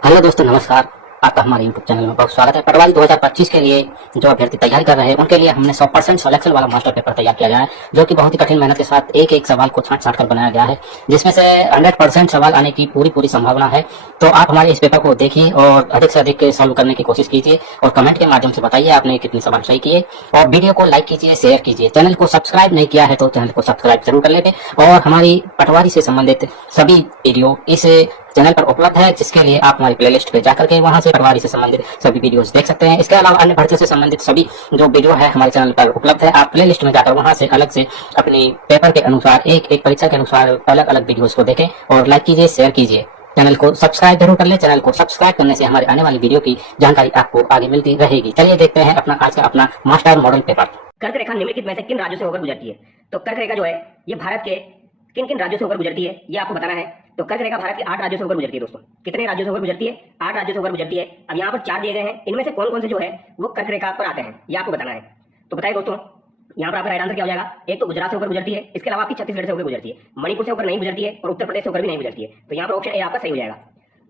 Hello दोस्तों, नमस्कार। आपका हमारे यूट्यूब चैनल में बहुत स्वागत है। पटवारी 2025 के लिए जो अभ्यर्थी तैयारी कर रहे हैं उनके लिए हमने 100% सिलेक्शन वाला मास्टर पेपर तैयार किया गया है, जो कि बहुत ही कठिन मेहनत के साथ एक एक सवाल को छांट छांट कर बनाया गया है, जिसमें से 100% सवाल आने की पूरी संभावना है। तो आप हमारे इस पेपर को देखिए और अधिक से अधिक सॉल्व करने की कोशिश कीजिए और कमेंट के माध्यम से बताइए आपने कितने सवाल सही किए। और वीडियो को लाइक कीजिए, शेयर कीजिए। चैनल को सब्सक्राइब नहीं किया है तो चैनल को सब्सक्राइब जरूर कर लेंगे। और हमारी पटवारी से संबंधित सभी वीडियो इस चैनल पर उपलब्ध है, जिसके लिए आप हमारी प्लेलिस्ट पे जाकर के वहां से पटवारी से संबंधित सभी वीडियोस देख सकते हैं। इसके अलावा अन्य भर्तियों से संबंधित सभी जो वीडियो है हमारे चैनल पर उपलब्ध है। आप प्लेलिस्ट में जाकर वहां से अलग से अपनी पेपर के अनुसार एक एक परीक्षा के अनुसार अलग अलग वीडियोस को देखें और लाइक कीजिए, शेयर कीजिए। चैनल को सब्सक्राइब जरूर कर ले। चैनल को सब्सक्राइब करने से हमारे आने वाली वीडियो की जानकारी आपको आगे मिलती रहेगी। चलिए देखते हैं आज का अपना मास्टर मॉडल पेपर। कर्क रेखा निम्नलिखित में से किन राज्यों से होकर गुजरती है? तो कर्क रेखा जो है ये भारत के किन किन राज्यों से होकर गुजरती है ये आपको बताना है। तो कर्क रेखा भारत के 8 राज्यों से होकर गुजरती है। दोस्तों, कितने राज्यों से होकर गुजरती है? 8 राज्यों से होकर गुजरती है। अब यहाँ पर 4 दिए गए हैं, इनमें से कौन कौन से जो है वो कर्क रेखा पर आते हैं ये आपको बताना है। तो बताइए दोस्तों, यहाँ पर आपका राइट आंसर क्या हो जाएगा? एक तो गुजरात से होकर गुजरती है, इसके अलावा आपकी छत्तीसगढ़ से होकर गुजरती है, मणिपुर से होकर नहीं गुजरती है और उत्तर प्रदेश से होकर भी नहीं गुजरती है। तो यहाँ पर ऑप्शन ए आपका सही हो जाएगा।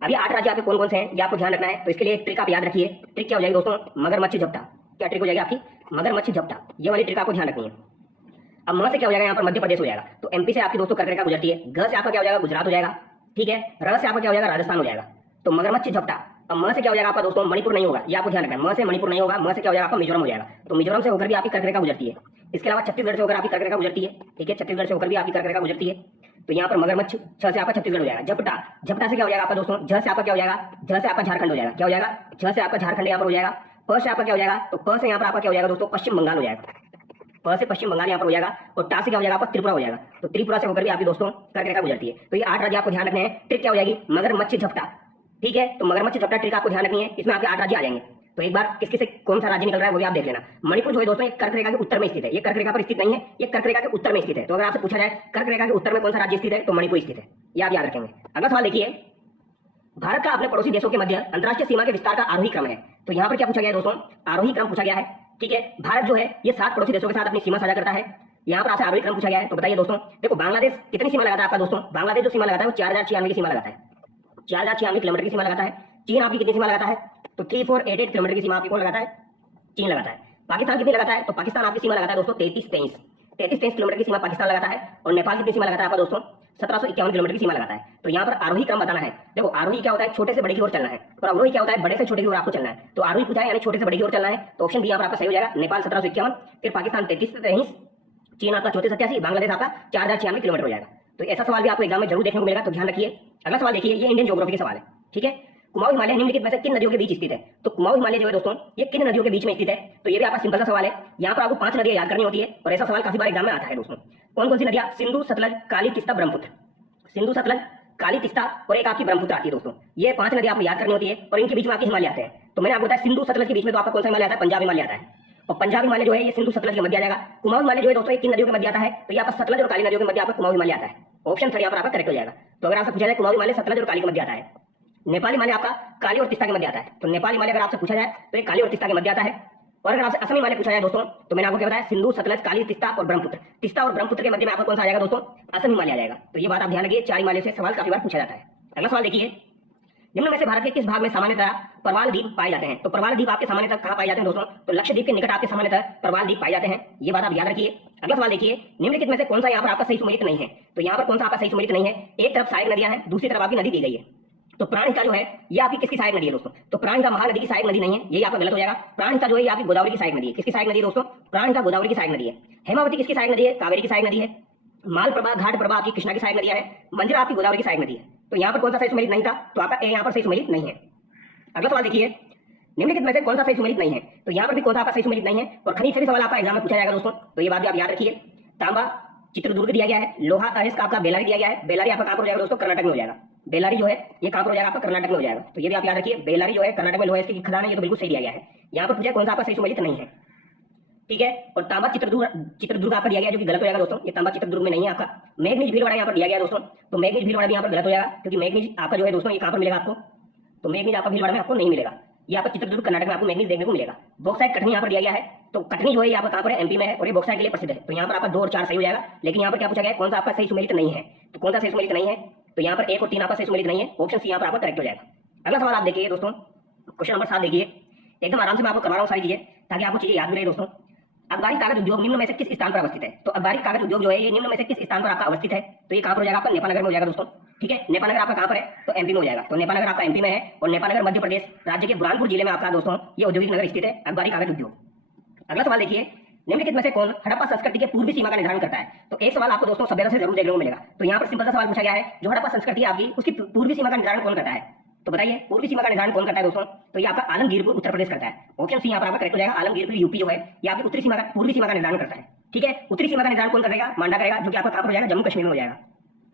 अभी 8 राज्य आपके कौन कौन से हैं ये आपको ध्यान रखना है। तो इसके लिए एक ट्रिक आप याद रखिए। ट्रिक क्या हो जाएगी दोस्तों? मगरमच्छ झपटा। क्या ट्रिक हो जाएगी आपकी? मगरमच्छ झपटा। ये वाली ट्रिक आपको ध्यान रखनी है। अब म से क्या हो जाएगा? यहाँ पर मध्य प्रदेश हो जाएगा। तो एमपी से आपकी दोस्तों कर्क रेखा गुजरती है। ग से आपका क्या हो जाएगा? गुजरात हो जाएगा। ठीक है। र से आपका क्या हो जाएगा? राजस्थान हो जाएगा। तो मगरमच्छ झपटा। अब म से क्या हो जाएगा आपका दोस्तों? मणिपुर नहीं होगा, ये आपको ध्यान रखना है। म से मणिपुर नहीं होगा। म से क्या हो जाएगा आपका? मिजोरम हो जाएगा। तो मिजोरम से होकर भी आपकी कर्क रेखा गुजरती है। इसके अलावा छत्तीसगढ़ से होकर आपकी कर्क रेखा गुजरती है। ठीक है, छत्तीसगढ़ से होकर भी आपकी कर्क रेखा गुजरती है। तो यहाँ पर मगरमच्छ, छ से आपका छत्तीसगढ़ हो जाएगा। झपटा, झपटा से क्या हो जाएगा आपका दोस्तों? झ से आपका क्या हो जाएगा? झ से आपका झारखंड हो जाएगा। क्या हो जाएगा? झ से आपका झारखंड यहाँ पर हो जाएगा। प से आपका क्या हो जाएगा? तो प से यहाँ पर आपका क्या हो जाएगा दोस्तों? पश्चिम बंगाल हो जाएगा। प से पश्चिम बंगाल यहाँ पर हो जाएगा। और टा से क्या हो जाएगा आपका? त्रिपुरा हो जाएगा। तो त्रिपुरा से होकर भी आपकी दोस्तों कर्क रेखा गुजरती है। तो ये 8 राज्य आपको ध्यान रखने हैं। ट्रिक क्या हो जाएगी? मगरमच्छ झपटा। ठीक है, तो मगरमच्छ झपटा ट्रिक आपको ध्यान रखनी है। इसमें आपके 8 राज्य आ जाएंगे। तो एक बार किसके से कौन सा राज्य निकल रहा है वो भी आप देख लेना। मणिपुर जो है दोस्तों ये कर्क रेखा के उत्तर में स्थित है। ये कर्क रेखा पर स्थित नहीं है, ये कर्क रेखा के उत्तर में स्थित है। तो अगर आपसे पूछा जाए कर्क रेखा के उत्तर में कौन सा राज्य स्थित है, तो मणिपुर स्थित है। ये आप याद रखेंगे। अगला सवाल देखिए, भारत का अपने पड़ोसी देशों के मध्य अंतरराष्ट्रीय सीमा के विस्तार का आरोही क्रम है। तो यहाँ पर क्या पूछा गया है दोस्तों? आरोही क्रम पूछा गया है। ठीक है, भारत जो है ये 7 पड़ोसी देशों के साथ अपनी सीमा साझा करता है। यहाँ पर आपसे आरोही क्रम पूछा गया है। तो बताइए दोस्तों, देखो बांग्लादेश कितनी सीमा लगाता है आपका दोस्तों? बांग्लादेश जो सीमा लगाता है वो 4096 की सीमा लगाता है। 4096 किलोमीटर की सीमा लगाता है। चीन आपकी कितनी सीमा लगाता है? तो 3488 किलोमीटर की सीमा आपकी कौन लगाता है? चीन लगाता है। पाकिस्तान कितनी लगाता है? तो पाकिस्तान आपकी सीमा लगाता है दोस्तों 3323 किलोमीटर की सीमा पाकिस्तान लगाता है। और नेपाल कितनी सीमा लगाता है आपका दोस्तों? 1751 किलोमीटर की सीमा लगाता है। तो यहाँ पर आरोही क्रम बताना है। देखो आरोही क्या होता है? छोटे से बड़े की ओर चलना है। और अवरोही क्या होता है? बड़े से छोटे की ओर आपको चलना है। तो आरोही पूछा है यानी छोटे से बड़े की ओर चलना है। तो ऑप्शन बी यहाँ पर आपका सही हो जाएगा। नेपाल 1751, फिर पाकिस्तान 3323, चीन आपका 3487, बांग्लादेश आपका 4096 किलोमीटर हो जाएगा। तो ऐसा सवाल भी आपको एग्जाम में जरूर देखने को मिलेगा, तो ध्यान रखिए। अगला सवाल देखिए, ये इंडियन ज्योग्राफी का सवाल है। ठीक है, कुमाऊं हिमालय निम्नलिखित में से किन नदियों के बीच स्थित है? तो कुमाऊं हिमालय जो है दोस्तों ये किन नदियों के बीच में स्थित है? तो ये भी आपका सिंपल सा सवाल है। यहाँ पर आपको 5 नदियां याद करनी होती है और ऐसा सवाल काफी बार एग्जाम में आता है दोस्तों। कौन कौन सी नदियां? सिंधु, सतलज, काली, तिस्ता, ब्रह्मपुत्र। सिंधु, सतलज, काली, तिस्ता और एक आपकी ब्रह्मपुत्र आती है दोस्तों। ये 5 नदियां आपको याद करनी होती है और इनके बीच में आपके हिमालय आते हैं। तो मैंने आपको बताया सिंधु सतलज के बीच में तो आपका कौन सा हिमालय आता है? पंजाब हिमालय आता है। और पंजाब हिमालय जो है ये सिंधु सतलज के मध्य आ जाएगा। कुमाऊं हिमालय जो है दोस्तों ये किन नदियों के मध्य आता है? तो ये आपका सतलज और काली नदियों के मध्य आपका कुमाऊं हिमालय आता है। ऑप्शन 3 यहाँ पर आपका करेक्ट हो जाएगा। तो अगर आपसे पूछा जाए कुमाऊं हिमालय सतलज और काली के मध्य आता है। नेपाल हिमालय आपका काली और तिस्ता के मध्य आता है। तो नेपाल हिमालय अगर आपसे पूछा जाए तो ये काली और तिस्ता के मध्य आता है। और अगर आपसे असम हिमालय पूछा जाए दोस्तों तो मैंने आपको क्या बताया? सिंधु, सतलज, काली, तिस्ता और ब्रह्मपुत्र। तिस्ता और ब्रह्मपुत्र के मध्य में आपका कौन सा आ जाएगा दोस्तों? असम हिमालय आ जाएगा। तो ये बात आप ध्यान रखिए, 4 हिमालय से सवाल काफी बार पूछा जाता है। अगला सवाल देखिए, निम्न में से भारत के किस भाग में सामान्यतः परवाल द्वीप पाए जाते हैं? तो परवाल द्वीप आपके सामान्यतः कहाँ पाए जाते हैं दोस्तों? तो लक्षद्वीप के निकट आपके सामान्यतः परवाल द्वीप पाए जाते हैं। ये बात आप याद रखिए। अगला सवाल देखिए, निम्नलिखित में से कौन सा यहाँ पर आपका सही सुमेलित नहीं है? तो यहाँ पर कौन सा आपका सही सुमेलित नहीं है? एक तरफ सहायक नदियां हैं, दूसरी तरफ आपकी नदी दी गई है। तो प्राणहिता जो है ये आपकी किसकी सहायक नदी है दोस्तों? तो प्राणहिता महानदी की सहायक नदी नहीं है, ये आपका गलत हो जाएगा। प्राणहिता जो है ये आपकी गोदावरी की सहायक नदी है। किसकी सहायक नदी है दोस्तों? प्राणहिता गोदावरी की सहायक नदी है। हेमावती किसकी सहायक नदी है? कावेरी की सहायक नदी है। मालप्रभा, घाट प्रभा आपकी कृष्णा की सहायक नदियां है। मंजरा आपकी गोदावरी की सहायक नदी है। तो यहाँ पर कौन सा सही सुमेलित नहीं था? तो आपका ए यहाँ पर सही सुमेलित नहीं है। अगला सवाल देखिए, निम्नलिखित में से कौन सा सही सुमेलित नहीं है? तो यहाँ पर भी कौन सा आपका सही सुमेलित नहीं है। और खनिज से भी सवाल आपका एग्जाम में पूछा जाएगा दोस्तों, तो ये बात भी आप याद रखिए। तांबा चित्रदुर्ग दिया गया है। लोहा अयस्क आपका बेलारी दिया गया है। बेलारी आपका कहाँ पर हो जाएगा दोस्तों? कर्नाटक में हो जाएगा। बेलारी जो है ये कहाँ पर हो जाएगा? आपका कर्नाटक में हो जाएगा। तो ये भी आप याद रखिए, बेलारी जो है कर्नाटक में लोहा अयस्क की खदान है, ये तो बिल्कुल सही दिया गया है। यहाँ पर पूछा कौन सा आपका सही सुमेलित नहीं है। ठीक है, और तांबा चित्रदुर्ग आपका दिया गया जो कि गलत हो जाएगा दोस्तों। ये तांबा चित्रदुर्ग में नहीं है आपका। मैग्नीज भीलवाड़ा यहाँ पर दिया गया दोस्तों। तो मैग्नीज भीलवाड़ा भी यहाँ पर गलत हो जाएगा, क्योंकि मैग्नीज आपका जो है दोस्तों ये कहाँ पर मिलेगा आपको? तो मैग्नीज आपका भीलवाड़ा में आपको नहीं मिलेगा। ये आपका चित्रदुर्ग कर्नाटक में आपको मैग्नीज देखने को मिलेगा। बॉक्साइट कटनी यहाँ पर दिया गया है। तो कटनी जो है यहाँ पर कहाँ पर है? एमपी में है और ये बॉक्साइट के लिए प्रसिद्ध है। तो यहाँ पर आपका 2 और 4 सही हो जाएगा। लेकिन यहाँ पर क्या पूछा गया? कौन सा आपका सही सुमेलित नहीं है? तो कौन सा सही सुमेलित नहीं है? तो यहाँ पर 1 और 3 आपका सही सुमेलित नहीं है। ऑप्शन सी यहाँ पर आपका करेक्ट हो जाएगा। अगला सवाल आप देखिए दोस्तों, क्वेश्चन नंबर 7 देखिए, एकदम आराम से मैं आपको करवा रहा हूँ सारी चीजें ताकि आपको चीजें याद भी रहे दोस्तों। अखबारी कागज उद्योग निम्न में से किस स्थान पर अवस्थित है? तो अखबारी कागज उद्योग जो है ये निम्न में से किस स्थान पर आपका अवस्थित है? तो ये कहां पर हो जाएगा? आपका नेपानगर में हो जाएगा दोस्तों। ठीक है, नेपानगर आपका कहां पर है? तो एमपी में हो जाएगा। तो नेपानगर आपका एमपी में है और नेपानगर मध्य प्रदेश राज्य के बुरहानपुर जिले में आपका दोस्तों ये औद्योगिक नगर स्थित है, अखबारी कागज उद्योग। अगला सवाल देखिए, निम्नलिखित में से कौन हड़प्पा संस्कृति के पूर्वी सीमा का निर्धारण करता है? तो एक सवाल आपको दोस्तों सभ्यता से जरूर देखने को मिलेगा। तो यहाँ पर सिंपल सा सवाल पूछा गया है, जो हड़प्पा संस्कृति है आपकी उसकी पूर्वी सीमा का निर्धारण कौन करता है? तो बताइए पूर्वी सीमा का निर्धारण कौन करता है दोस्तों? तो ये आपका आलमगीरपुर उत्तर प्रदेश करता है। ऑप्शन सी यहाँ पर आपका करेक्ट हो जाएगा। आलमगीरपुर यूपी जो है ये आपकी उत्तरी सीमा का पूर्वी सीमा का निर्धारण करता है। ठीक है, उत्तरी सीमा का निर्धारण कौन करेगा? मांडा करेगा, जो कि आपका कहां पर हो जाएगा? जम्मू कश्मीर में हो जाएगा।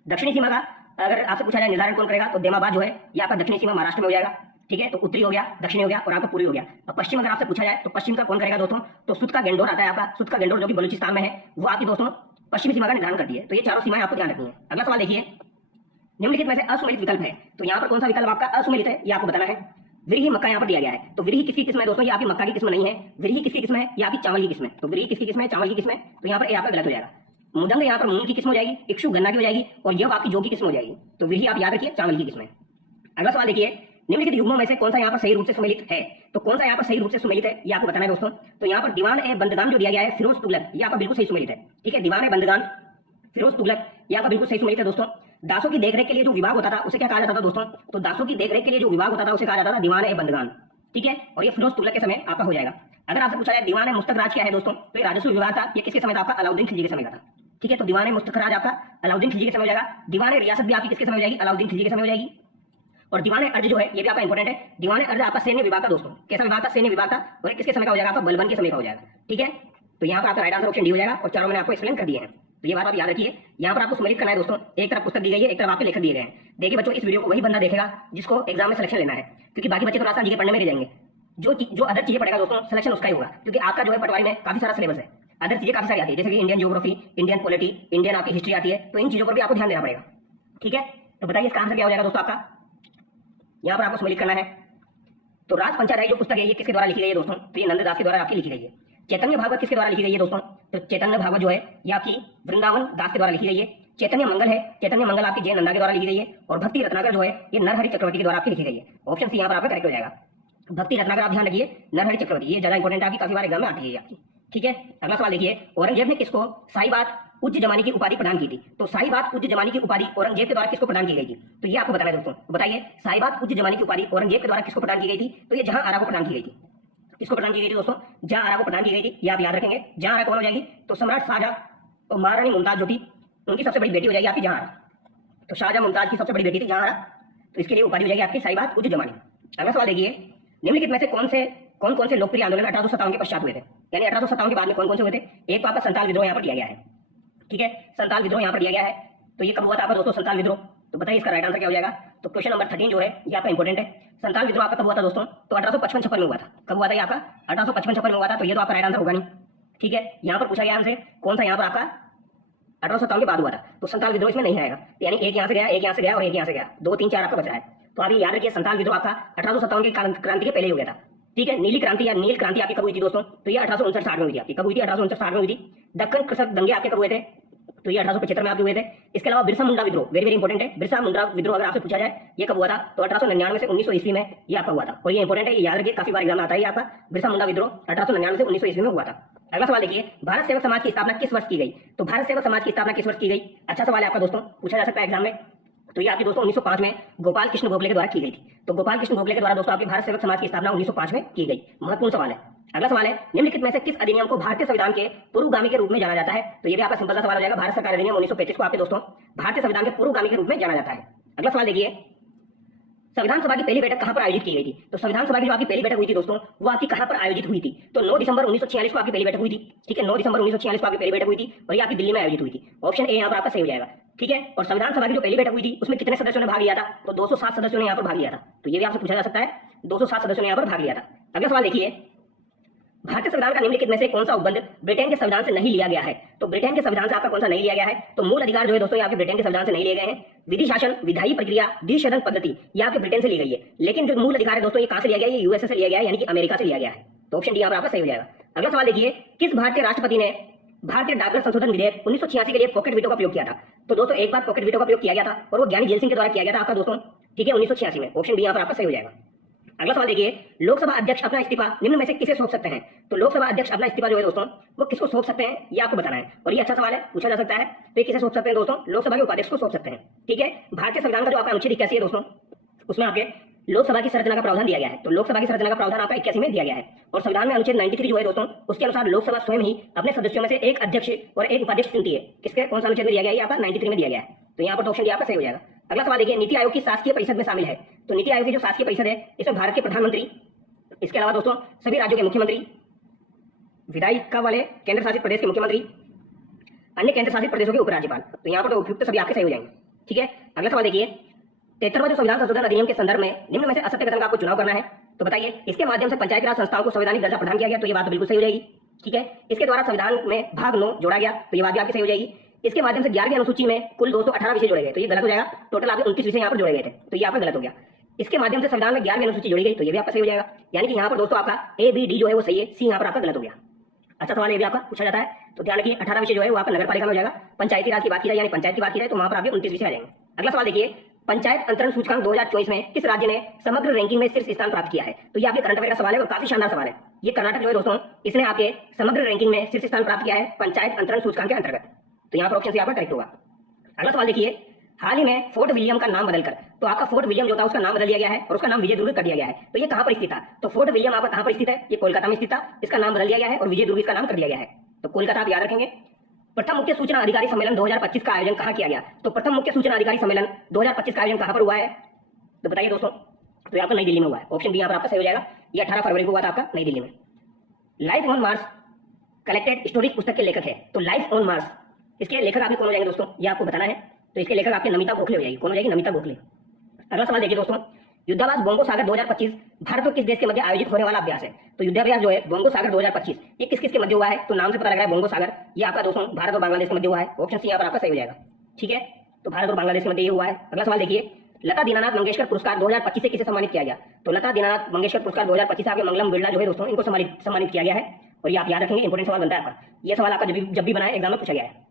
दक्षिणी सीमा का अगर आपसे पूछा जाए निर्धारण कौन करेगा, तो देमाबाद जो है ये आपका दक्षिणी सीमा महाराष्ट्र में हो जाएगा। ठीक है, तो उत्तरी हो गया, दक्षिणी हो गया और आपका पूर्वी हो गया। अब पश्चिम अगर आपसे पूछा जाए तो पश्चिम का कौन करेगा दोस्तों? तो सुत का गेंडोर आता है आपका, सुत का गेंडोर जो कि बलूचिस्तान में है, वो आपकी दोस्तों पश्चिमी सीमा का निर्धारण करती है। तो ये चारों सीमाएं आपको ध्यान रखनी है। अगला सवाल देखिए, निम्नलिखित में से असुमेलित विकल्प है, तो यहाँ पर कौन सा विकल्प आपका असुमेलित है ये आपको बताना है। विरही मक्का यहाँ पर दिया गया है, तो विरही किसकी किस्म है दोस्तों? ये आपकी मक्का की किस्म नहीं है। विरही किसकी किस्म है? ये आपकी चावल की किस्म है। तो विरही किसकी किस्म है? चावल की किस्म है। तो यहाँ पर आपका गलत हो जाएगा। मुदंग यहाँ पर मूंग की किस्म हो जाएगी, इक्षु गन्ना की हो जाएगी और यह आपकी जौ की किस्म हो जाएगी। तो विरही आप याद रखिए चावल की किस्म है। अगला सवाल देखिए, निम्नलिखित युग्मों में से कौन सा यहाँ पर सही रूप से सुमेलित है? तो कौन सा यहाँ पर सही रूप से सुमेलित है ये आपको बताना है दोस्तों। तो यहाँ पर दीवान ए बंदगान जो दिया गया है फिरोज तुगलक, ये आपका बिल्कुल सही सुमेलित है। ठीक है, दीवान ए बंदगान फिरोज तुगलक ये आपका बिल्कुल सही सुमेलित है दोस्तों। दासों की देखरेख के लिए जो विभाग होता था उसे क्या कहा जाता था दोस्तों? तो दासों की देखरेख के लिए जो विभाग होता था उसे कहा जाता था दीवान ए बंदगान। ठीक है, और ये फिरोज तुगलक के समय आपका हो जाएगा। अगर आपसे पूछा जाए दीवान ए मुस्तक राज क्या है दोस्तों, तो ये राजस्व विभाग था। ये किसके समय था? आपका अलाउद्दीन खिलजी के समय का था। ठीक है, तो दीवान ए मुस्तक राज आपका अलाउद्दीन खिलजी के समय हो जाएगा। दीवान ए रियासत भी आपकी किसके समय हो जाएगी? अलाउद्दीन खिलजी के समय हो जाएगी। और दीवान ए अर्ज जो है ये भी आपका इंपॉर्टेंट है। दीवान ए अर्ज आपका सैन्य विभाग का दोस्तों, कैसा विभाग था? सैन्य विभाग था। और किसके समय का हो जाएगा? आपका बलबन के समय का हो जाएगा। ठीक है, तो यहाँ पर आपका राइट आंसर ऑप्शन डी हो जाएगा और चारों मैंने आपको एक्सप्लेन कर दिए हैं। तो ये बात आप याद रखिए, यहाँ पर आपको सुमेलित करना है दोस्तों। एक तरफ पुस्तक दी गई है, एक तरफ आपके लेखक दिए गए हैं। देखिए बच्चों, इस वीडियो को वही बंदा देखेगा जिसको एग्जाम में सिलेक्शन लेना है, क्योंकि बाकी बच्चे तो रास्ता जीके पढ़ने में रह जाएंगे। जो अदर चीजें पढ़ेगा दोस्तों सिलेक्शन उसका ही होगा, क्योंकि आपका जो है पटवारी में काफी सारा सिलेबस है। अदर चीजें काफी सारी आती है, जैसे कि Indian geography, Indian polity, Indian आपकी हिस्ट्री आती है। तो इन चीजों पर भी आपको ध्यान देना पड़ेगा। ठीक है, तो बताइए इसका आंसर क्या हो जाएगा दोस्तों आपका? यहाँ पर आपको सुमेलित करना है। तो राज पंचायत जो पुस्तक है ये किसके द्वारा लिखी गई है दोस्तों? तो ये नंददास के द्वारा आपकी लिखी गई है। चैतन्य भागवत किसके द्वारा लिखी गई है दोस्तों? तो चैतन्य भागवत जो है ये आपकी वृंदावन दास के द्वारा लिखी गई है। चैतन्य मंगल है, चैतन्य मंगल आपकी जय नंदा के द्वारा लिखी गई है। और भक्ति रत्नाकर जो है ये नरहरि चक्रवर्ती के द्वारा आपकी लिखी गई है। ऑप्शन सी यहाँ पर आपका करेक्ट हो जाएगा। भक्ति रत्नाकर आप ध्यान रखिए, नरहरि चक्रवर्ती ये ज्यादा इंपॉर्टेंट है, आपकी काफी बार एग्जाम में आती है आपकी। ठीक है, अगला सवाल देखिए, औरंगजेब ने किसको साहिबात उच्च जमानी की उपाधि प्रदान की थी? तो साहिबात उच्च जमानी की उपाधि औरंगजेब के द्वारा किसको प्रदान की गई थी? तो ये आपको बताना है दोस्तों। तो बताइए साहिबात उच्च जमानी की उपाधि औरंगजेब के द्वारा किसको प्रदान की गई थी? तो ये जहां आरा को प्रदान की गई थी। किसको प्रदान की गई थी दोस्तों? जहां आरा को प्रदान की गई थी। ये आप याद रखेंगे। जहां आरा कौन हो जाएगी? तो सम्राट शाहजहां और महारानी मुमताज जो थी उनकी सबसे बड़ी बेटी हो जाएगी आपकी जहां आरा। तो शाहजहां मुमताज की सबसे बड़ी बेटी थी जहां आरा, तो इसके लिए उपाधि हो जाएगी आपकी साहिबात उच्च जमानी। अगला सवाल देखिए, निम्नलिखित में से कौन से लोकप्रिय आंदोलन 1857 के पश्चात हुए थे? यानी 1857 के बाद में कौन कौन से हुए थे? एक तो आपका संताल विद्रोह यहाँ पर दिया गया है। ठीक है, संताल विद्रोह यहाँ पर दिया गया है। तो ये कब हुआ था आपका दोस्तों संताल विद्रोह? तो बताइए इसका राइट आंसर क्या हो जाएगा? तो क्वेश्चन नंबर 13 जो है ये आपका इंपॉर्टेंट है। संताल विद्रोह आपका कब हुआ था दोस्तों? तो 1855-56 में हुआ था। कब हुआ था ये आपका? 1855-56 में हुआ था। तो ये तो आपका राइट आंसर होगा नहीं। ठीक है, यहाँ पर पूछा गया हमसे कौन सा यहाँ पर आपका 1857 के बाद हुआ था। तो संताल विद्रोह इसमें नहीं आएगा। यानी एक यहाँ से गया, एक यहाँ से गया और एक यहाँ से गया, 2 3 4 आपका बचा है। तो आप ये याद रखिए संताल विद्रोह आपका 1857 की क्रांति के पहले हो गया था। ठीक है, नीली क्रांति या नील क्रांति आपकी कब हुई थी दोस्तों? तो ये 1859-60 में हुई थी आपकी। कब हुई थी? 1859-60 में हुई थी। दक्कन कृषक दंगे आपके कब हुए थे? तो ये 1875 में आपके हुए थे। इसके अलावा बिरसा मुंडा विद्रोह वेरी वेरी इंपॉर्टेंट है। बिरसा मुंडा विद्रोह अगर आपसे पूछा जाए ये कब हुआ था? तो 1899 से 1900 ईस्वी में ये आपका हुआ था। और ये इंपॉर्टेंट है, ये याद रखिए, काफी बार एग्जाम में आता है आपका। बिरसा मुंडा विद्रोह 1899 से 1900 ईस्वी में हुआ था। अगला सवाल देखिए, भारत सेवक समाज की स्थापना किस वर्ष की गई? तो भारत सेवक समाज की स्थापना किस वर्ष की गई? अच्छा सवाल है आपका दोस्तों, पूछा जा सकता है एग्जाम में। तो ये आपकी दोस्तों 1905 में गोपाल कृष्ण गोखले के द्वारा की गई थी। तो गोपाल कृष्ण गोखले के द्वारा दोस्तों आपके भारत सेवक समाज की स्थापना 1905 में की गई। महत्वपूर्ण सवाल है। अगला सवाल है, निम्नलिखित में से किस अधिनियम को भारतीय संविधान के पूर्वगामी के रूप में जाना जाता है? तो ये भी आपका सिंपल सा सवाल हो जाएगा। भारत सरकार अधिनियम 1935 को आपके दोस्तों भारतीय संविधान के पूर्वगामी के रूप में जाना जाता है। अगला सवाल देखिए, संविधान सभा की पहली बैठक कहां पर आयोजित की गई थी? तो संविधान सभा की जो आपकी पहली बैठक हुई थी दोस्तों वो आपकी कहां पर आयोजित हुई थी? तो 9 दिसंबर 1946 को आपकी पहली बैठक हुई थी। ठीक है, 9 दिसंबर 1946 को आपकी पहली बैठक हुई थी और ये आपकी दिल्ली में आयोजित हुई थी। ऑप्शन ए यहाँ पर आपका सही हो जाएगा। ठीक है, और संविधान सभा की जो पहली बैठक हुई थी उसमें कितने सदस्यों ने भाग लिया था? तो 207 सदस्यों ने यहाँ पर भाग लिया था। तो ये भी आपसे पूछा जा सकता है, 207 सदस्यों ने यहाँ पर भाग लिया था। अगला सवाल देखिए, भारतीय संविधान का निम्नलिखित में से कौन सा उपबंध ब्रिटेन के संविधान से नहीं लिया गया है? तो ब्रिटेन के संविधान से आपका कौन सा नहीं लिया गया है? तो मूल अधिकार जो है दोस्तों आपके ब्रिटेन के संविधान से नहीं लिए गए हैं। विधि शासन, विधायी प्रक्रिया, द्विसदन पद्धति ये आपके ब्रिटेन से ली गई है। लेकिन जो मूल अधिकार है दोस्तों ये कहां से लिया गया है? ये यूएसए से लिया गया है, यानी कि अमेरिका से लिया गया है। तो ऑप्शन डी यहाँ पर आपका सही हो जाएगा। अगला सवाल देखिए, किस भारतीय राष्ट्रपति ने भारतीय डाकघर संशोधन विधेयक 1986 के लिए पॉकेट वीटो का प्रयोग किया था? तो दोस्तों एक बार पॉकेट वीटो का प्रयोग किया गया था और वो ज्ञानी जेल सिंह के द्वारा किया गया था आपका दोस्तों ठीक है, 1986 में। ऑप्शन बी यहाँ पर आपका सही हो जाएगा। अगला सवाल देखिए, लोकसभा अध्यक्ष अपना इस्तीफा निम्न में से किसे सौंप सकते हैं? तो लोकसभा अध्यक्ष अपना इस्तीफा जो है दोस्तों वो किसको सौंप सकते हैं, ये आपको बताना है। और ये अच्छा सवाल है, पूछा जा सकता है। तो ये किसे सौंप सकते हैं दोस्तों? लोकसभा के उपाध्यक्ष को सौंप सकते हैं। ठीक है, भारतीय संविधान का जो आपका अनुच्छेद 81 है दोस्तों, उसमें आपके लोकसभा की संरचना का प्रावधान दिया गया है। तो लोकसभा की संरचना का प्रावधान आपका 81 में दिया गया है। और संविधान में अनुच्छेद 93 जो है दोस्तों, उसके अनुसार लोकसभा स्वयं ही अपने सदस्यों में से एक अध्यक्ष और एक उपाध्यक्ष चुनती है। किसके कौन सा अनुच्छेद में दिया गया है? आपका 93 में दिया गया है। तो यहाँ पर ऑप्शन डी आपका सही हो जाएगा। अगला सवाल देखिए, नीति आयोग की शासकीय परिषद में शामिल है। तो नीति आयोग की जो शासकीय परिषद है, इसमें भारत के प्रधानमंत्री, इसके अलावा दोस्तों सभी राज्यों के मुख्यमंत्री, विधायिका वाले केंद्र शासित प्रदेश के मुख्यमंत्री, अन्य केंद्र शासित प्रदेशों के उपराज्यपाल। तो यहाँ पर तो उपयुक्त सभी आपके सही हो जाएंगे। ठीक है, अगला सवाल देखिए, 73वां जो संविधान संशोधन अधिनियम के संदर्भ में निम्न में से असत्य कथन का आपको चुनाव करना है। तो बताइए, इसके माध्यम से पंचायती राज संस्थाओं को संवैधानिक दर्जा प्रदान किया गया। तो ये बात तो बिल्कुल सही हो जाएगी। ठीक है, इसके द्वारा संविधान में भाग 9 जोड़ा गया। तो ये बात भी आपकी सही हो जाएगी। इसके माध्यम से 11वीं अनुसूची में कुल 218 विषय जोड़े गए। तो ये गलत हो जाएगा। टोटल आपके 29 विषय यहाँ पर जोड़े गए थे। तो ये आपका गलत हो गया। इसके माध्यम से संविधान में 11वीं अनुसूची जोड़ी गई। तो ये भी आपका सही हो जाएगा। यानी कि यहाँ पर दोस्तों आपका ए बी डी जो है वो सही है, सी यहाँ पर आपका गलत हो गया। अच्छा सवाल ये भी आपका पूछा जाता है। तो ध्यान रखिए, 18 विषय जो है वो आपका नगर पालिका में हो जाएगा। पंचायती राज की बात की जाए यानी पंचायत की बात की जाए तो वहां पर आपके 29 विषय आ जाएंगे। अगला सवाल देखिए, पंचायत अंतरण सूचकांक 2024 में किस राज्य ने समग्र रैंकिंग में शीर्ष स्थान प्राप्त किया है? तो ये आपके करंट अफेयर का सवाल है और काफी शानदार सवाल है। ये कर्नाटक जो है दोस्तों, इसने आपके समग्र रैंकिंग में शीर्ष स्थान प्राप्त किया है पंचायत अंतरण सूचकांक के अंतर्गत। तो यहाँ पर ऑप्शन सी आपका करेक्ट होगा। अगला सवाल देखिए, हाल ही में फोर्ट विलियम का नाम बदलकर, तो आपका फोर्ट विलियम जो था उसका नाम बदल दिया गया है और उसका नाम विजय दुर्ग कर दिया गया है। तो ये कहां पर स्थित था? तो फोर्ट विलियम आपका कहां पर स्थित है? ये कोलकाता में स्थित था। इसका नाम बदल दिया गया है और विजय दुर्ग इसका नाम कर दिया गया है। तो कोलकाता आप याद रखेंगे। प्रथम मुख्य सूचना अधिकारी सम्मेलन 2025 का आयोजन कहां किया गया? तो प्रथम मुख्य सूचना अधिकारी सम्मेलन 2025 का आयोजन कहां पर हुआ है? तो बताइए दोस्तों। तो आपका नई दिल्ली में हुआ है। ऑप्शन बी यहाँ पर आपका सही हो जाएगा। ये 18 फरवरी को हुआ था आपका नई दिल्ली में। Life on Mars collected stories पुस्तक के लेखक है। तो लाइफ ऑन मार्स, इसके लेखक आपके कौन हो जाएंगे दोस्तों, ये आपको बताना है। तो इसके लेखक आपके नमिता गोखले हो जाएगी। कौन हो जाएगी? नमिता गोखले। अगला सवाल देखिए दोस्तों, युद्धाभ्यास बोंगो सागर 2025 भारत और किस देश के मध्य आयोजित होने वाला अभ्यास है? तो युद्धाभ्यास जो है बोंगो सागर 2025 ये किस किस के मध्य हुआ है? तो नाम से पता लग रहा है बोंगो सागर, ये आपका दोस्तों भारत और बांग्लादेश के मध्य हुआ है। ऑप्शन सी यहाँ पर आपका सही हो जाएगा। ठीक है, तो भारत और बांग्लादेश के मध्य ये हुआ है। अगला सवाल देखिए, लता दीनानाथ मंगेशकर पुरस्कार 2025 से किसे सम्मानित किया गया? तो लता दीनानाथ मंगेशकर पुरस्कार 2025 आपके मंगलम बिरला जो है दोस्तों, इनको सम्मानित किया गया है। और ये आप याद रखेंगे, इंपोर्टेंट सवाल बनता है आपका। ये सवाल आपका जब भी बनाए एग्जाम में पूछा गया है।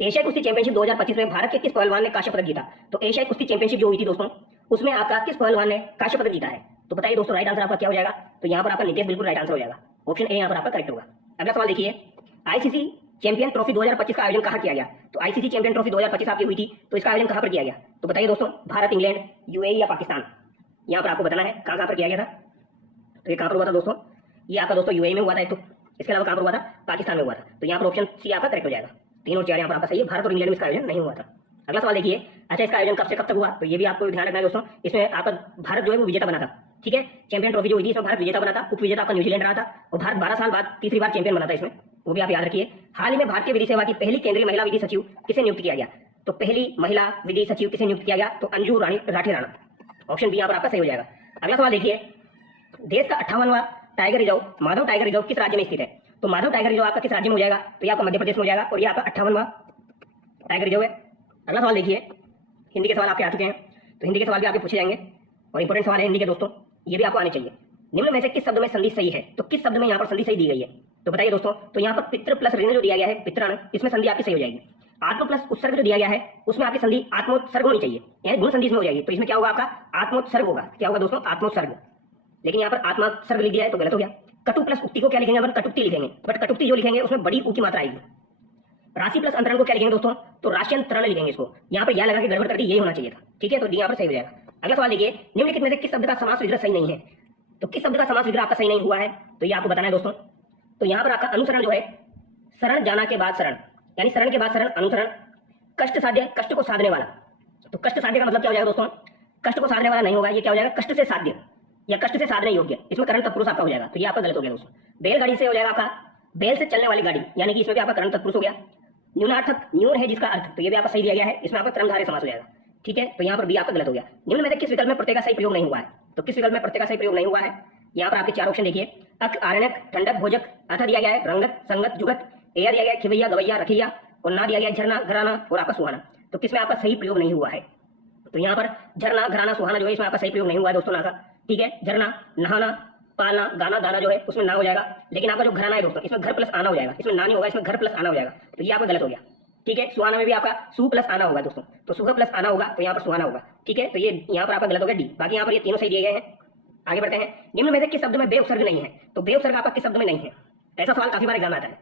एशियाई कुश्ती चैंपियनशिप 2025 में भारत के किस पहलवान ने कांस्य पदक जीता? तो एशियाई कुश्ती चैंपियनशिप जो हुई थी दोस्तों, उसमें आपका किस पहलवान ने कांस्य पदक जीता है? तो बताइए दोस्तों, राइट आंसर आपका क्या हो जाएगा? तो यहाँ पर आपका नितेश बिल्कुल राइट आंसर हो जाएगा। ऑप्शन ए यहाँ पर आपका करेक्ट होगा। अगला सवाल देखिए, आईसीसी चैंपियन ट्रॉफी 2025 का आयोजन कहाँ किया गया? तो आईसीसी चैंपियन ट्रॉफी 2025 आपकी हुई थी, तो इसका आयोजन कहाँ पर किया गया? तो बताइए दोस्तों, भारत, इंग्लैंड, यूएई या पाकिस्तान? यहाँ पर आपको बताना है कहाँ पर किया गया था। तो ये कहाँ पर हुआ था दोस्तों? ये आपका दोस्तों यूएई में हुआ था एक तो, इसके अलावा कहाँ पर हुआ था? पाकिस्तान में हुआ था। तो यहाँ पर ऑप्शन सी आपका करेक्ट हो जाएगा। 3 और 4 यहाँ पर आपका सही है। भारत और इंग्लैंड में इसका आयोजन नहीं हुआ था। अगला सवाल देखिए, अच्छा इसका आयोजन कब से कब तक हुआ? तो ये भी आपको ध्यान रखना है दोस्तों। इसमें आपका भारत जो है वो विजेता बना था। ठीक है, चैंपियन ट्रॉफी जो हुई थी इसमें भारत विजेता बना था। उप विजेता आपका न्यूजीलैंड रहा था और भारत 12 साल बाद तीसरी बार चैंपियन बना था इसमें, वो भी आप याद रखिए। हाल ही में भारतीय विधि सेवा की पहली केंद्रीय महिला विधि सचिव किसे नियुक्त किया गया? तो पहली महिला विधि सचिव किसे नियुक्त किया गया? तो अंजू राठी राणा। ऑप्शन बी यहाँ पर आपका सही हो जाएगा। अगला सवाल देखिए, देश का 58वां tiger reserve Madhav tiger reserve किस राज्य में स्थित है? तो माधव टाइगर रिजर्व आपका किस राज्य में हो जाएगा? तो ये आपका मध्य प्रदेश में हो जाएगा और ये आपका 58वां टाइगर रिजर्व है। अगला सवाल देखिए, हिंदी के सवाल आपके आ चुके हैं, तो हिंदी के सवाल भी आपके पूछे जाएंगे और इंपोर्टेंट सवाल है हिंदी के दोस्तों, ये भी आपको आने चाहिए। निम्न में से किस शब्द में संधि सही है? तो किस शब्द में यहाँ पर संधि सही दी गई है? तो बताइए दोस्तों। तो यहाँ पर पितृ प्लस ऋण जो दिया गया है, पितृण, इसमें संधि आपकी सही हो जाएगी। आत्म प्लस उत्सर्ग जो दिया गया है उसमें आपकी संधि आत्मोत्सर्ग होनी चाहिए, यानी गुण संधि इसमें हो जाएगी। तो इसमें क्या होगा? आपका आत्मोत्सर्ग होगा। क्या होगा दोस्तों? आत्मोत्सर्ग। लेकिन यहाँ पर आत्मोत्सर्ग लिख दिया है तो गलत हो गया। कटु प्लस उक्ति को क्या लिखेंगे? अपन कटुक्ति लिखेंगे, बट कटुक्ति जो लिखेंगे उसमें बड़ी ऊ की मात्रा आएगी। राशि प्लस अंतरण को क्या लिखेंगे दोस्तों? तो राश्यंतरण लिखेंगे इसको। यहाँ पर यह लगा के गड़बड़ कर दी, यही होना चाहिए था। ठीक है, तो यहाँ पर सही हो जाएगा। अगला सवाल देखिए, निम्नलिखित में से किस शब्द का समास विग्रह सही नहीं है? तो किस शब्द का समास विग्रह आपका सही नहीं हुआ है? तो ये आपको बताना है दोस्तों। तो यहाँ पर आपका अनुसरण जो है, शरण जाना के बाद शरण, यानी शरण के बाद शरण, अनुसरण। कष्ट साध्य, कष्ट को साधने वाला। तो कष्ट साध्य का मतलब क्या हो जाएगा दोस्तों? कष्ट को साधने वाला नहीं होगा, ये क्या हो जाएगा? कष्ट से साध्य या कष्ट से साधने योग्य। इसमें करण तत्पुरुष आपका हो जाएगा, तो ये आपका गलत हो गया दोस्तों। बैलगाड़ी से हो जाएगा आपका बैल से चलने वाली गाड़ी, यानी कि इसमें भी आपका करण तत्पुरुष हो गया। न्यूनार्थक, न्यून है जिसका अर्थ, तो ये भी आपका सही दिया गया है, इसमें आपका कर्मधारय समास हो जाएगा। ठीक है, तो यहाँ पर भी आपका गलत हो गया। निम्न में से किस विकल्प में प्रत्यय का सही प्रयोग नहीं हुआ है? तो किस विकल्प में प्रत्यय का सही प्रयोग नहीं हुआ है? यहाँ पर आपके 4 ऑप्शन देखिए। अक, आरण्यक, ठंडक, भोजक, अर्थ दिया गया है रंगत, संगत, जुगत, एया दिया गया है खिवैया, गवैया, रखिया, और ना दिया गया झरना, घराना और आपका सुहाना। तो किसमें आपका सही प्रयोग नहीं हुआ है? तो यहाँ पर झरना, घराना, सुहाना जो है इसमें आपका सही प्रयोग नहीं हुआ है दोस्तों, ना का। ठीक है, झरना, नहाना, पालना, गाना, दाना जो है उसमें ना हो जाएगा। लेकिन आपका जो घराना है दोस्तों, इसमें घर प्लस आना हो जाएगा, इसमें ना नहीं होगा, इसमें घर प्लस आना हो जाएगा। तो ये आपका गलत हो गया। ठीक है। सुहाना में भी आपका सु प्लस आना होगा दोस्तों, तो सुहा प्लस आना होगा तो यहाँ पर सुहाना होगा, ठीक है। तो ये यहाँ पर आपका गलत हो गया डी। बाकी यहाँ पर ये तीनों सही दिए गए हैं। आगे बढ़ते हैं। निम्न में से किस शब्द में बे उपसर्ग नहीं है? तो बे उपसर्ग आपका किस शब्द में नहीं है? ऐसा सवाल काफी बार एग्जाम आता है।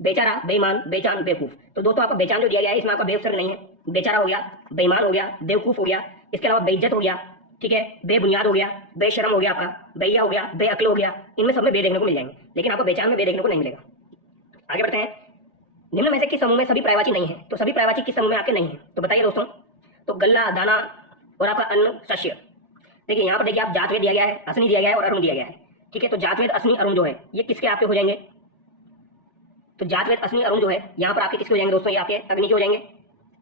बेचारा, बेईमान, बेचान, बेवकूफ। तो दोस्तों आपका बेचान जो दिया गया है इसमें आपका बे उपसर्ग नहीं है। बेचारा हो गया, बेईमान हो गया, बेवकूफ हो गया, इसके अलावा बेइज्जत हो गया, ठीक है, बेबुनियाद हो गया, बेशरम हो गया, आपका बेया हो गया, बेअक्ल हो गया। इनमें सब में बे देखने को मिल जाएंगे, लेकिन आपको बेचान में बे देखने को नहीं मिलेगा। आगे बढ़ते हैं। निम्न में से किस समूह में सभी पर्यायवाची नहीं है? तो सभी पर्यायवाची किस समूह में आपके नहीं है? तो बताइए दोस्तों। तो गल्ला, दाना और आपका अन्न, शस्य। देखिए यहाँ पर देखिए आप जातवेद दिया गया है, असनी दिया गया है और अरुण दिया गया है, ठीक है। तो जातवेद, असनी, अरुण जो है ये किसके आपके हो जाएंगे? तो जातवेद, असनी, अरुण जो है यहाँ पर आपके किसके हो जाएंगे दोस्तों? ये आपके अग्नि के हो जाएंगे,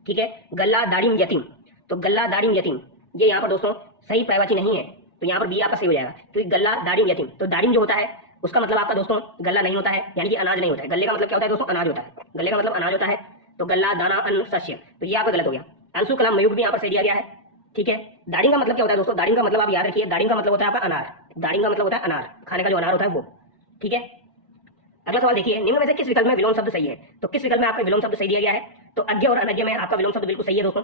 ठीक है। गल्ला, दाड़िम, यतीम। तो गल्ला, दाड़िम, यतीम ये यहाँ पर दोस्तों सही पर्यायवाची नहीं है, तो यहाँ पर बी आपका सही हो जाएगा, क्योंकि गल्ला, दाड़िम, यतीम। तो दाड़िम जो होता है उसका मतलब आपका दोस्तों गल्ला नहीं होता है, यानी कि अनाज नहीं होता है। गल्ले का मतलब क्या होता है दोस्तों? अनाज होता है। गल्ले का मतलब अनाज होता है। तो गल्ला, दाना, अन्न, शस्य, तो ये आपका गलत हो गया। अंशु, कलाम, मयूख भी यहाँ पर सही दिया गया है, ठीक है। दाड़िम का मतलब क्या होता है दोस्तों? दाड़िम का मतलब आप याद रखिए, दाड़िम का मतलब होता है आपका अनार। दाड़िम का मतलब होता है अनार, खाने का जो अनार होता है वो, ठीक है। अगला सवाल देखिए। निम्न में से किस विकल्प में विलोम शब्द सही है? तो किस विकल्प में आपका विलोम शब्द सही दिया गया है? तो अज्ञ और अनज्ञ में आपका विलोम शब्द बिल्कुल सही है दोस्तों,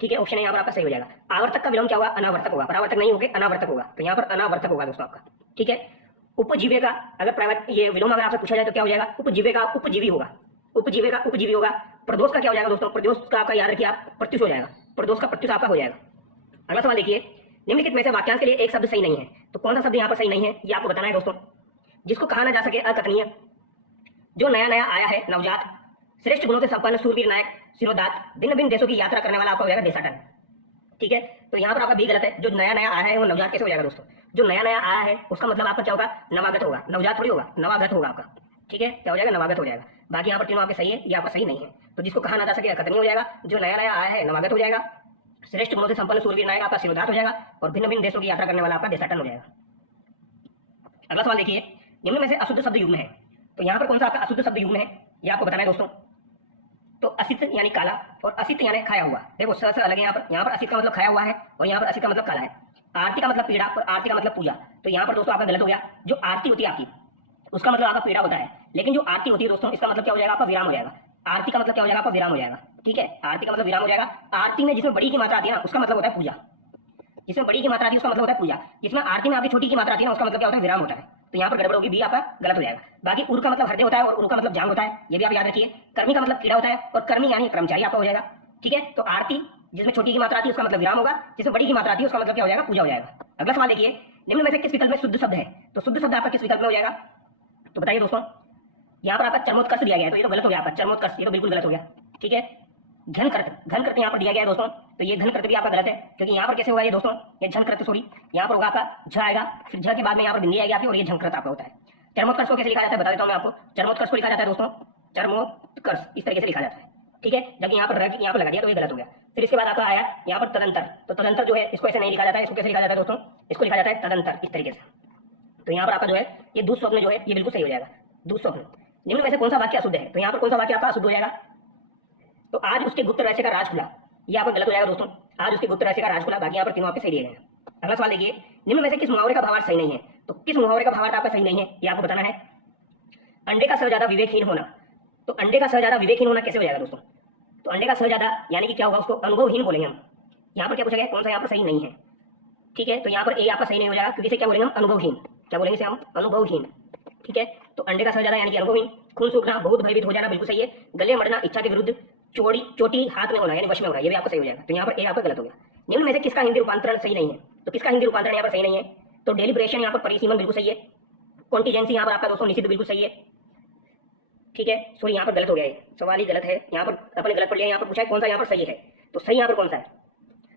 ठीक है। ऑप्शन यहाँ पर आपका सही हो जाएगा। आवर्तक का विलोम क्या होगा? अनावर्तक होगा। परावर्तक नहीं होगा, अनावर्तक होगा, तो यहाँ पर अनावर्तक होगा दोस्तों आपका, ठीक है। उपजीवे का अगर प्राइवेट ये विलोम अगर आपसे पूछा जाए तो क्या हो जाएगा? उपजीवे का उपजीवी होगा। उपजीवे का उपजीवी होगा। प्रदोष का क्या हो जाएगा दोस्तों? प्रदोष का आपका याद रखिए आप, प्रत्युष हो जाएगा। प्रदोष का प्रत्युष आपका हो जाएगा। अगला सवाल देखिए। निम्नलिखित में से वाक्यांश के लिए एक शब्द सही नहीं है, तो कौन सा शब्द यहाँ पर सही नहीं है ये आपको बताना है दोस्तों। जिसको कहा ना जा सके, अकथनीय। जो नया नया आया है, नवजात। श्रेष्ठ गुणों से संपन्न, सूरवीर, नायक, सिरोदात। भिन्न भिन्न देशों की यात्रा करने वाला आपका हो जाएगा देशाटन, ठीक है। तो यहाँ पर आपका भी गलत है। जो नया नया आया है वो नवजात कैसे हो जाएगा दोस्तों? जो नया नया आया है उसका मतलब आपका क्या होगा? नवागत होगा, नवजात थोड़ी होगा, नवागत होगा आपका, ठीक है। क्या हो जाएगा? नवागत हो जाएगा। बाकी यहाँ पर तीनों आपके सही है, ये आपका सही नहीं है। तो जिसको कहा ना जा सके अकथनीय हो जाएगा, जो नया नया आया है नवागत हो जाएगा, श्रेष्ठ गुणों से संपन्न, सूरवीर, नायक आपका सिरोदात हो जाएगा, और भिन्न भिन्न देशों की यात्रा करने वाला आपका देशाटन हो जाएगा। अगला सवाल देखिए। निम्न में से अशुद्ध शब्द युग्म है, तो यहाँ पर कौन सा आपका अशुद्ध शब्द युग्म है ये आपको बताना है दोस्तों। तो असित यानी काला और असित यानी खाया हुआ। देखो स अलग है यहाँ पर असित का मतलब खाया हुआ है और यहाँ पर असित का मतलब काला है। आरती का मतलब पीड़ा और आरती का मतलब पूजा। तो यहाँ पर दोस्तों आपका गलत हो गया। जो आरती होती है आपकी उसका मतलब आपका पीड़ा होता है, लेकिन जो आरती होती है दोस्तों इसका मतलब क्या हो जाएगा? आपका विराम हो जाएगा। आरती का मतलब क्या हो जाएगा? आपका विराम हो जाएगा, ठीक है। आरती का मतलब विराम हो जाएगा। आरती में जिसमें बड़ी की मात्रा आती है ना उसका मतलब होता है पूजा। जिसमें बड़ी की मात्रा आती है उसका मतलब होता है पूजा। जिसमें आरती में आपकी छोटी की मात्रा आती है ना उसका मतलब क्या होता है? विराम होता है। तो यहाँ पर गड़बड़ होगी, बी आपका गलत हो जाएगा। बाकी उर का मतलब हृदय होता है और उर का मतलब जांग होता है, ये भी आप याद रखिए। कर्मी का मतलब कीड़ा होता है और कर्मी यानी कर्मचारी आपका हो जाएगा, ठीक है। तो आरती जिसमें छोटी की मात्रा आती है उसका मतलब विराम होगा, जिसमें बड़ी की मात्रा आती है उसका मतलब क्या हो जाएगा? पूजा हो जाएगा। अगला सवाल देखिए। निम्न में से किस विकल्प में शुद्ध शब्द है? तो शुद्ध शब्द आपका किस विकल्प में हो जाएगा? तो बताइए दोस्तों। यहाँ पर आपका चरमोत्कर्ष दिया गया है, तो ये तो गलत हो गया आपका। चरमोत्कर्ष ये तो बिल्कुल गलत हो गया, ठीक है। घनकृत यहाँ पर दिया गया है दोस्तों, तो ये घनकृत भी आपका गलत है, क्योंकि यहाँ पर कैसे होगा ये दोस्तों? ये झनकृत सॉरी, यहाँ पर होगा आपका झ आएगा, फिर झ के बाद में यहाँ पर बिंदी आएगी आपकी और ये झनकृत आपका होता है। चरमोत्कर्ष को कैसे लिखा जाता है बता देता हूँ मैं आपको। चरमोत्कर्ष को लिखा जाता है दोस्तों चरमोत्कर्ष, इस तरीके से लिखा जाता है, ठीक है। जबकि यहाँ पर यहाँ पर लगा दिया तो ये गलत हो गया। फिर इसके बाद आपका आया यहाँ पर तदंतर। तो तदंतर जो है इसको ऐसे नहीं लिखा जाता है, इसको कैसे लिखा जाता है दोस्तों? इसको लिखा जाता है तदंतर, इस तरीके से। तो यहाँ पर आपका जो है ये दुःस्वप्न जो है ये बिल्कुल सही हो जाएगा, दुःस्वप्न। निम्न में से कौन सा वाक्य अशुद्ध है? तो यहाँ पर कौन सा वाक्य आपका अशुद्ध हो जाएगा? तो आज उसके गुप्त रहस्य का राज खुला, ये आपका गलत हो जाएगा दोस्तों। आज उसके गुप्त रहस्य का राज खुला। बाकी यहाँ पर तीनों आपके सही दिए गए हैं। अगला सवाल देखिए। निम्न में से किस मुहावरे का भावार्थ सही नहीं है? तो किस मुहावरे का भावार्थ आपका सही नहीं है ये आपको बताना है। अंडे का सहजादा विवेकहीन होना। तो अंडे का सहजादा विवेकहीन होना कैसे हो जाएगा दोस्तों? तो अंडे का सहजादा यानी कि क्या होगा? उसको अनुभवहीन बोलेंगे हम। यहाँ पर क्या पूछा गया? कौन सा यहाँ पर सही नहीं है, ठीक है। तो यहाँ पर ए आपका सही नहीं हो जाएगा, क्योंकि इसे क्या बोलेंगे हम? अनुभवहीन। क्या बोलेंगे इसे हम? अनुभवहीन, ठीक है। तो अंडे का सहजादा यानी कि अनुभवहीन। खून सूखना, बहुत भयभीत हो जाना, बिल्कुल सही है। गले मरना, इच्छा के विरुद्ध। चोटी हाथ में होना यानी वश में होना, ये भी आपका सही हो जाएगा। तो यहाँ पर ए आपका गलत हो गया। निम्न में से किसका हिंदी रूपांतरण सही नहीं है? तो किसका हिंदी रूपांतरण यहाँ पर सही नहीं है? तो डेलिब्रेशन यहाँ पर परिसीमन बिल्कुल सही है। कॉन्टीजेंसी यहाँ पर आपका दोस्तों निषिद्ध बिल्कुल सही है, ठीक है। सॉरी यहाँ पर गलत हो गया है, सवाल ही गलत है। यहाँ पर अपने गलत पढ़ लिया। यहाँ पर पूछा है कौन सा यहाँ पर सही है, तो सही यहाँ पर कौन सा है?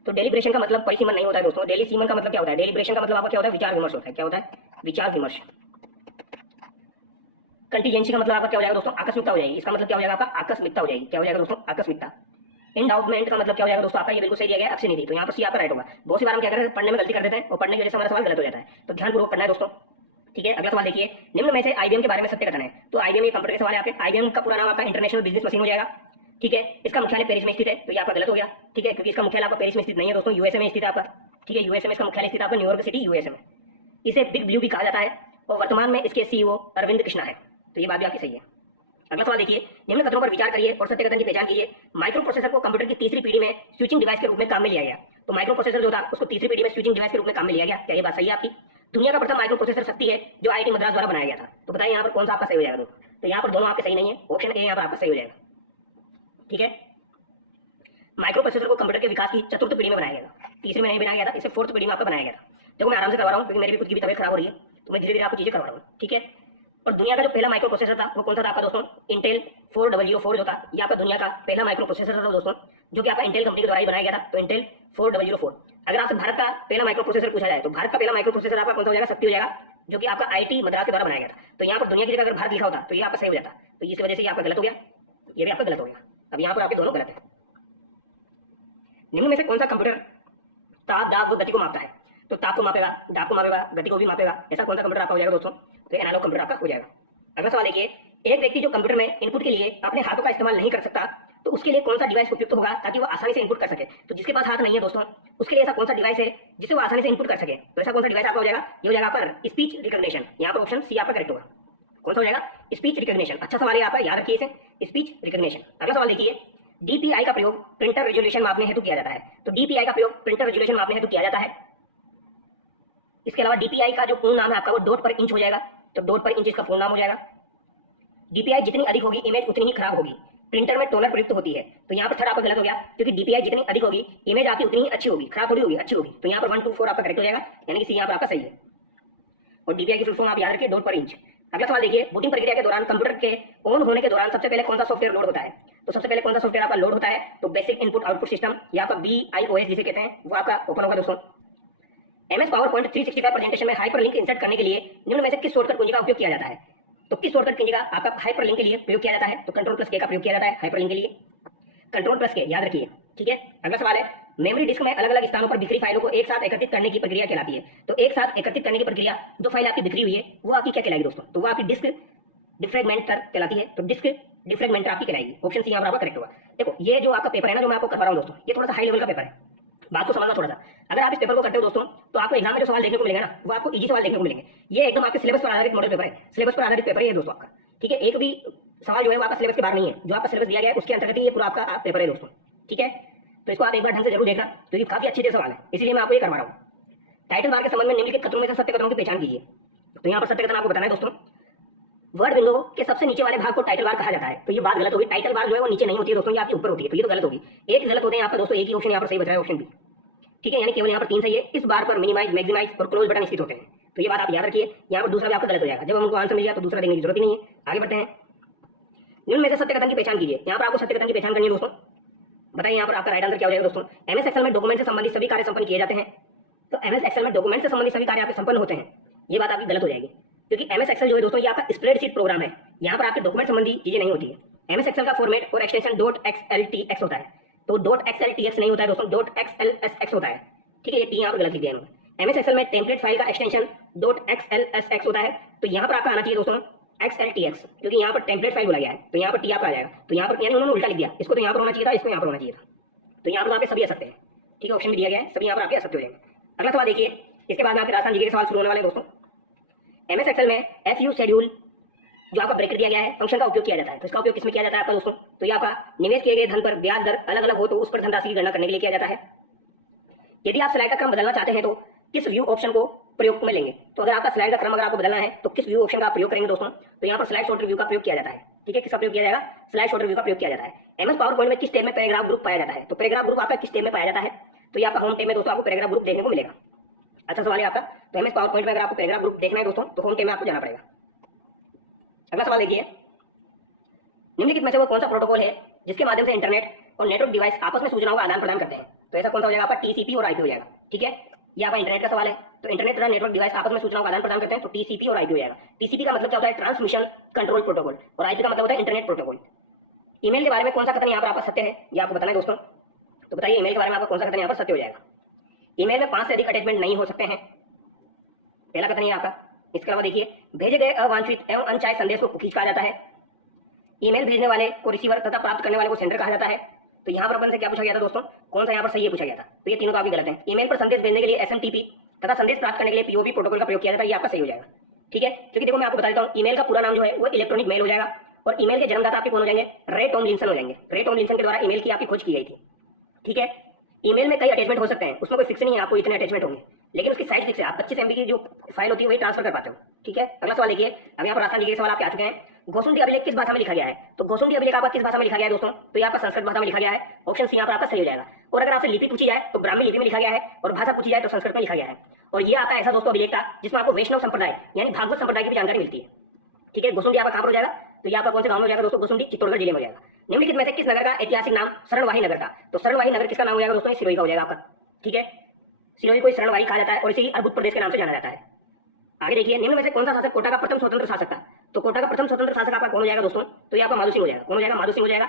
तो डेलिब्रेशन का मतलब परिसीमन नहीं होता है दोस्तों। डेलीसीमन का मतलब क्या होता है? डेलिब्रेशन का मतलब आपका क्या होता है? विचार विमर्श होता है। क्या होता है? विचार विमर्श। कंटीजेंसी का मतलब आपका क्या हो जाएगा दोस्तों? आकस्मिकता हो जाएगी। इसका मतलब क्या हो जाएगा आपका? आकस्मिकता हो जाएगी। क्या हो जाएगा दोस्तों? आकस्मिकता। इंडाउटमेंट का मतलब क्या हो जाएगा दोस्तों? आपका ये बिल्कुल सही दिया गया है, अक्षय निधि। तो यहाँ पर सी आपका राइट होगा। बहुत सी बार हम क्या करते हैं? पढ़ने में गलती कर देते हैं और पढ़ने की वजह से हमारा सवाल गलत हो जाता है, तो ध्यानपूर्वक पढ़ना है दोस्तों, ठीक है। अगला सवाल देखिए। निम्न में से आईबीएम के बारे में सत्य कथन है। तो आईबीएम ये कंप्यूटर के सवाल है आपके। आईबीएम का पूरा नाम आपका इंटरनेशनल बिजनेस मशीन हो जाएगा, ठीक है। इसका मुख्यालय पेरिस में स्थित है, तो ये आपका गलत हो गया, ठीक है, क्योंकि इसका मुख्यालय आपका पेरिस में स्थित नहीं है दोस्तों, यूएसए में स्थित है आपका, ठीक है। यूएसए में इसका मुख्यालय स्थित है आपका, न्यूयॉर्क सिटी यूएसए में। इसे बिग ब्लू भी कहा जाता है और वर्तमान में इसके सीईओ अरविंद कृष्णा है, तो ये बात भी आपकी सही है। अगला सवाल देखिए, निम्न कथनों पर विचार करिए और सत्य कथन की पहचान कीजिए। माइक्रो प्रोसेसर को कंप्यूटर की तीसरी पीढ़ी में स्विचिंग डिवाइस के रूप में काम में लिया गया। तो माइक्रो प्रोसेसर जो था उसको तीसरी पीढ़ी में स्विचिंग डिवाइस के रूप में काम में लिया गया। क्या ये बात सही है आपकी? दुनिया का प्रथम माइक्रो प्रोसेसर शक्ति है जो आईआईटी मद्रास द्वारा बनाया गया था। तो बताइए यहाँ पर कौन सा आपका सही हो जाएगा? तो यहाँ पर दोनों आपके सही नहीं है, ऑप्शन ए यहाँ पर आपका सही हो जाएगा। ठीक है, माइक्रो प्रोसेसर को कंप्यूटर के विकास की चतुर्थ पीढ़ी में बनाया गया था, तीसरी में नहीं बनाया गया था, इसे फोर्थ पीढ़ी में आपका बनाया गया था। देखो मैं आराम से करवा रहा हूँ क्योंकि मेरी भी खुद की भी तबियत खराब हो रही है, तो मैं धीरे धीरे आपको चीजें करवा रहा हूँ। ठीक है, और दुनिया का जो पहला माइक्रो प्रोसेसर था वो कौन सा था आपका दोस्तों? इंटेल 400 जो था, ये आपका दुनिया का पहला माइक्रो प्रोसेसर था दोस्तों, जो कि आपका इंटेल कंपनी के द्वारा ही बनाया गया था। तो इंटेल 400। अगर आपसे भारत का पहला माइक्रो प्रोसेसर पूछा जाए तो भारत का पहला माइक्रो प्रोसेसर आपका कौन सा हो जाएगा? शक्ति हो जाएगा, जो कि आपका आईआईटी मद्रास के द्वारा बनाया गया था। तो यहाँ पर दुनिया की जगह अगर भारत लिखा होता तो ये आपका सही हो जाता, तो इस वजह से ये आपका गलत हो गया, ये भी आपका गलत हो गया। अब यहाँ पर आपके दोनों गलत है। निम्न में से कौन सा कंप्यूटर ताप, दाब व गति को मापता है? तो ताप को मापेगा, दाब को मापेगा, गति को भी मापेगा। ऐसा कौन सा कंप्यूटर आपका हो जाएगा दोस्तों? तो एनालॉग कंप्यूटर आपका हो जाएगा। अगला सवाल देखिए, एक व्यक्ति जो कंप्यूटर में इनपुट के लिए अपने हाथों का इस्तेमाल नहीं कर सकता तो उसके लिए कौन सा डिवाइस उपयुक्त होगा ताकि वो आसानी से इनपुट कर सके? तो जिसके पास हाथ नहीं है दोस्तों उसके लिए ऐसा कौन सा डिवाइस है जिससे वो आसानी से इनपुट कर सके? तो ऐसा कौन सा डिवाइस आपका हो जाएगा? ये हो जाएगा आपका स्पीच रिकॉग्निशन। यहाँ पर ऑप्शन सी आपका करेक्ट होगा। कौन सा हो जाएगा? Speech recognition. अच्छा सवाल है आपका, याद रखिए इसे, स्पीच रिकॉग्निशन। अगला सवाल देखिए, डीपीआई का प्रयोग प्रिंटर रेजोल्यूशन मापने हेतु किया जाता है। तो डीपीआई का प्रयोग प्रिंटर रेजोल्यूशन मापने हेतु किया जाता है। इसके अलावा डीपीआई का जो पूर्ण नाम है आपका वो डॉट पर इंच हो जाएगा। तो डॉट पर इंच इसका पूर्ण नाम हो जाएगा। डीपीआई जितनी अधिक होगी इमेज उतनी ही खराब होगी। प्रिंटर में टोनर प्रयुक्त होती है। तो यहाँ पर थर्ड आपका गलत हो गया, क्योंकि डीपीआई जितनी अधिक होगी इमेज आपकी उतनी ही अच्छी होगी, खराब थोड़ी होगी, अच्छी होगी। तो यहाँ पर 1 2 4 आपका करेक्ट हो जाएगा, यानी कि सी यहाँ पर आपका सही है। और डीपीआई की फुल फॉर्म आप याद रखिए, डॉट पर इंच। अगला सवाल देखिए, बूटिंग प्रक्रिया के दौरान कंप्यूटर के ऑन होने के दौरान सबसे पहले कौन सा सॉफ्टवेयर लोड होता है? तो सबसे पहले कौन सा सॉफ्टवेयर आपका लोड होता है? तो बेसिक इनपुट आउटपुट सिस्टम या आपका BIOS जिसे कहते हैं वो आपका ओपन होगा दोस्तों। MS पावरपॉइंट 365 प्रेजेंटेशन में हाइपरलिंक इंसर्ट करने के लिए निम्न में से किस शॉर्टकट कुंजी का उपयोग किया जाता है? तो किस शॉर्टकट कुंजी का आपका हाइपरलिंक के लिए प्रयोग किया जाता है? तो Ctrl+K का प्रयोग किया जाता है हाइपरलिंक के लिए। Ctrl+K याद रखिए। ठीक है, अगला सवाल है, मेमोरी डिस्क में अलग अलग स्थानों पर बिखरी फाइलों को एक साथ एकत्रित करने की प्रक्रिया कहलाती है। तो एक साथ एकत्रित करने की प्रक्रिया, जो फाइल आपकी बिखरी हुई है वो आपकी क्या कहलाएगी दोस्तों? तो वो आपकी डिस्क डिफ्रेगमेंटर कहलाती है। तो डिस्क डिफ्रेगमेंटर आपकी कहलाएगी। ऑप्शन सी यहाँ पर आपका करेक्ट होगा। देखो ये जो आपका पेपर है ना, जो मैं आपको करवा रहा हूँ दोस्तों, ये थोड़ा सा हाई लेवल का पेपर है, बात को समझना थोड़ा सा। अगर आप इस पेपर को करते हो दोस्तों तो आपको एग्जाम में जो सवाल देखने को मिलेगा ना वो आपको इजी सवाल देखने को मिलेंगे। ये एकदम आपके सिलेबस पर आधारित मॉडल पेपर है, सिलेबस पर आधारित पेपर है ये दोस्तों आपका। ठीक है, एक भी सवाल जो है वो आपका सिलेबस के बाहर नहीं है, जो आपका सिलेबस दिया गया है उसके अंतर्गत ही ये पूरा आपका पेपर है दोस्तों। ठीक है, तो इसको आप एक बार ढंग से जरूर देखना क्योंकि काफी अच्छे सवाल है, इसीलिए मैं आपको ये करवा रहा हूँ। टाइटल बार के संबंध में निम्नलिखित कथनों में से सत्य कथनों की पहचान कीजिए। तो यहाँ पर सत्य कथन आपको बताना है दोस्तों, वर्ड विंडो के सबसे नीचे वाले भाग को टाइटल बार कहा जाता है। तो ये बात गलत होगी, टाइटल बार जो है वो नीचे नहीं होती है दोस्तों, ये आपके ऊपर होती है, तो ये तो गलत होगी। एक गलत होते हैं यहाँ पर दोस्तों, एक ही ऑप्शन यहाँ पर सही बच रहा है, ऑप्शन बी। ठीक है, यानी केवल यहाँ पर 3 सही है। इस बार पर मिनिमाइज, मैक्सिमाइज और क्लोज बटन स्थित होते हैं। तो ये बात आप याद रखिए। यहाँ पर दूसरा भी आपका गलत हो जाएगा, जब हमको आंसर मिल गया तो दूसरा देने की जरूरत ही नहीं है। आगे बढ़ते हैं, निम्न में से सत्य कथन की पहचान कीजिए। यहाँ पर आपको सत्य कथन की पहचान करनी है दोस्तों। बताइए यहाँ पर आपका राइट आंसर क्या हो जाएगा दोस्तों? MS एक्सेल में डॉक्यूमेंट से संबंधित सभी कार्य संपन्न किए जाते हैं। तो MS एक्सेल में डॉक्यूमेंट से संबंधित सभी कार्य आपके संपन्न होते हैं, ये बात आपकी गलत हो जाएगी, क्योंकि MS एक्सेल जो है दोस्तों ये आपका स्प्रेडशीट प्रोग्राम है, यहाँ पर आपके डॉक्यूमेंट संबंधी चीजें नहीं होती है। MS एक्सेल का फॉर्मेट और एक्सटेंशन .xltx होता है। तो .xltx नहीं होता है दोस्तों, .xlsx होता है। ठीक है, ये टी यहाँ पर गलत लिख दिया है। MS एक्सेल में टेम्पलेट फाइल का एक्सटेंशन .xlsx होता है। तो यहाँ पर आपका आना चाहिए दोस्तों XLTX, क्योंकि यहाँ पर टेम्पलेट फाइल बोला गया है, तो यहाँ पर टी आपका आ जाएगा। तो यहाँ पर यानी उन्होंने उल्टा लिख दिया, इसको तो यहाँ पर होना चाहिए था, इसको यहाँ पर होना चाहिए था। तो यहाँ पर आपके सभी आ सकते हैं। ठीक है, ऑप्शन भी दिया गया है, सभी यहाँ पर आपके आ सकते हो जाएंगे। अगला सवाल देखिए, इसके बाद में आपके राजस्थान जीके के सवाल शुरू होने वाले हैं दोस्तों। MS एक्सेल में FU शेड्यूल जो आपका ब्रेकेट दिया गया है फंक्शन का उपयोग किया जाता है। तो इसका उपयोग किसमें किया जाता है आपका दोस्तों? तो ये आपका निवेश किए गए धन पर ब्याज दर अलग अलग हो तो उस पर धनराशि की गणना करने के लिए किया जाता है। यदि आप स्लाइड का क्रम बदलना चाहते हैं तो किस व्यू ऑप्शन को प्रयोग में लेंगे? तो अगर आपका स्लाइड का क्रम अगर आपको बदलना है तो किस व्यू ऑप्शन का प्रयोग करेंगे दोस्तों? तो यहाँ पर स्लाइड शॉर्ट रिव्यू का प्रयोग किया जाता है। ठीक है, किसका प्रयोग किया जाएगा? स्लाइड शॉर्ट रिव्यू का प्रयोग किया जाता है। MS पावरपॉइंट में किस टैब में पैराग्राफ ग्रुप पाया जाता है? तो पैराग्राफ ग्रुप आपका किस टैब में पाया जाता है? तो ये आपका होम टैब में दोस्तों आपको पैराग्राफ ग्रुप देखने को मिलेगा। अच्छा सवाल है आपका। तो MS पावरपॉइंट में अगर आपको पैराग्राफ ग्रुप देखना है दोस्तों तो होम टैब में आपको जाना पड़ेगा। अगला सवाल देखिए, निम्नलिखित में से वो कौन सा प्रोटोकॉल है जिसके माध्यम से इंटरनेट और नेटवर्क डिवाइस आपस में सूचनाओं का आदान प्रदान करते हैं? तो ऐसा कौन सा हो जाएगा आपका? TCP और IP हो जाएगा। ठीक है, ये आपका इंटरनेट का सवाल है। तो इंटरनेट तथा नेटवर्क डिवाइस आपस में सूचनाओं का आदान प्रदान करते हैं, तो TCP और IP हो जाएगा। TCP का मतलब क्या होता है? ट्रांसमिशन कंट्रोल प्रोटोकॉल, और IP का मतलब होता है इंटरनेट प्रोटोकॉल। ईमेल के बारे में कौन सा कथन यहाँ पर आपका सत्य है, ये आपको बताना है दोस्तों। तो बताइए ईमेल के बारे में आपका कौन सा कथन यहाँ पर सत्य हो जाएगा? ईमेल में 5 से अधिक अटैचमेंट नहीं हो सकते हैं, पहला कथन है आपका। इसके अलावा देखिए, भेजे गए अवांछित एवं अनचाहे संदेश को कुकीज कहा जाता है। ईमेल भेजने वाले को रिसीवर तथा प्राप्त करने वाले को सेंडर कहा जाता है। तो यहाँ पर अपन से क्या पूछा गया था दोस्तों? कौन सा यहाँ पर सही है पूछा गया था? तो ये तीनों काफी गलत है। ईमेल पर संदेश भेजने के लिए SMTP तथा संदेश प्राप्त करने के लिए POP प्रोटोकॉल का प्रयोग किया जाता है, ये आपका सही हो जाएगा। ठीक है, क्योंकि देखो मैं आपको बता देता हूँ, ईमेल का पूरा नाम जो है वो इलेक्ट्रॉनिक मेल हो जाएगा और ईमेल के जन्मदाता आपके कौन हो जाएंगे? रे टॉमलिंसन हो जाएंगे। रे टॉमलिंसन के द्वारा ईमेल की आपकी खोज की गई थी। ठीक है, ईमेल में कई अटैचमेंट हो सकते हैं, उसमें कोई फिक्स नहीं है आपको इतने अटैचमेंट होंगे, लेकिन उसकी साइज फिक्स है। आप 25 MB की जो फाइल होती है वही ट्रांसफर कर पाते हो। ठीक है, अगला सवाल देखिए। अब यहाँ पर आसान जी के सवाल आपके आ चुके हैं। गोसुंडी अभिलेख किस भाषा में लिखा गया है? तो गोसुंडी अभिलेख आपका किस भाषा में लिखा गया है दोस्तों? तो ये आपका संस्कृत भाषा में लिखा गया है। ऑप्शन सी यहाँ पर आपका सही हो जाएगा। और अगर आपसे लिपि पूछी जाए तो ब्राह्मी लिपि में लिखा गया है, और भाषा पूछी जाए तो संस्कृत में लिखा गया है। और ये आपका ऐसा दोस्तों अभिलेख था जिसमें आपको वैष्णव संप्रदाय यानी भागवत संप्रदाय की भी जानकारी मिलती है। ठीक है, गोसुंडी आपका कहाँ पर हो जाएगा? तो ये आपका कौन से गाँव में हो जाएगा दोस्तों? गोसुंडी चित्तौड़गढ़ जिले में हो जाएगा। निम्नलिखित में से किस नगर का ऐतिहासिक नाम शरणवाही नगर था? तो शरणवाही नगर किसका नाम हो जाएगा दोस्तों? सिरोही का हो जाएगा आपका। ठीक है, सिरोही को शरणवाही कहा जाता है और इसे अर्बुद प्रदेश के नाम से जाना जाता है। आगे देखिए, निम्न में से कौन सा शासक कोटा का प्रथम स्वतंत्र शासक था? तो कोटा का प्रथम स्वतंत्र शासक आपका कौन हो जाएगा दोस्तों? तो ये आपका माधो सिंह हो जाएगा। कौन हो जाएगा? माधो सिंह हो जाएगा।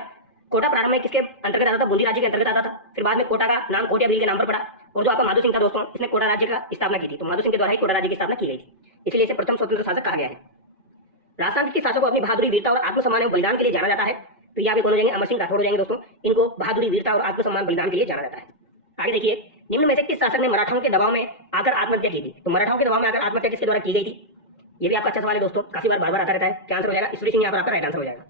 कोटा प्रारंभ में किसके अंतर्गत आता था? बूंदी राज्य के अंतर्गत आता था। फिर बाद में कोटा का नाम कोटिया भील के नाम पर पड़ा, और जो आपका माधो सिंह था दोस्तों, इसने कोटा राज्य का स्थापना की थी। तो माधो सिंह के द्वारा ही कोटा राज्य की स्थापना की गई थी, इसलिए इसे प्रथम स्वतंत्र शासक कहा गया है। राजस्थान के शासकों को अपनी बहादुरी, वीरता और आत्मसम्मान एवं बलिदान के लिए जाना जाता है। तो ये आपके कौन हो जाएंगे? अमर सिंह राठौड़ हो जाएंगे दोस्तों। इनको बहादुरी, वीरता और आत्मसम्मान बलिदान के लिए जाना जाता है। आगे देखिए, निम्न में से किस शासक ने मराठाओं के दबाव में आकर आत्महत्या की थी? तो मराठाओं के दबाव में आकर आत्महत्या किसके द्वारा की गई थी? ये भी आपका अच्छा सवाल है दोस्तों, काफी बार आता रहता है। क्या आंसर हो जाएगा? ईश्वरी सिंह यहाँ पर आपका राइट आंसर हो जाएगा।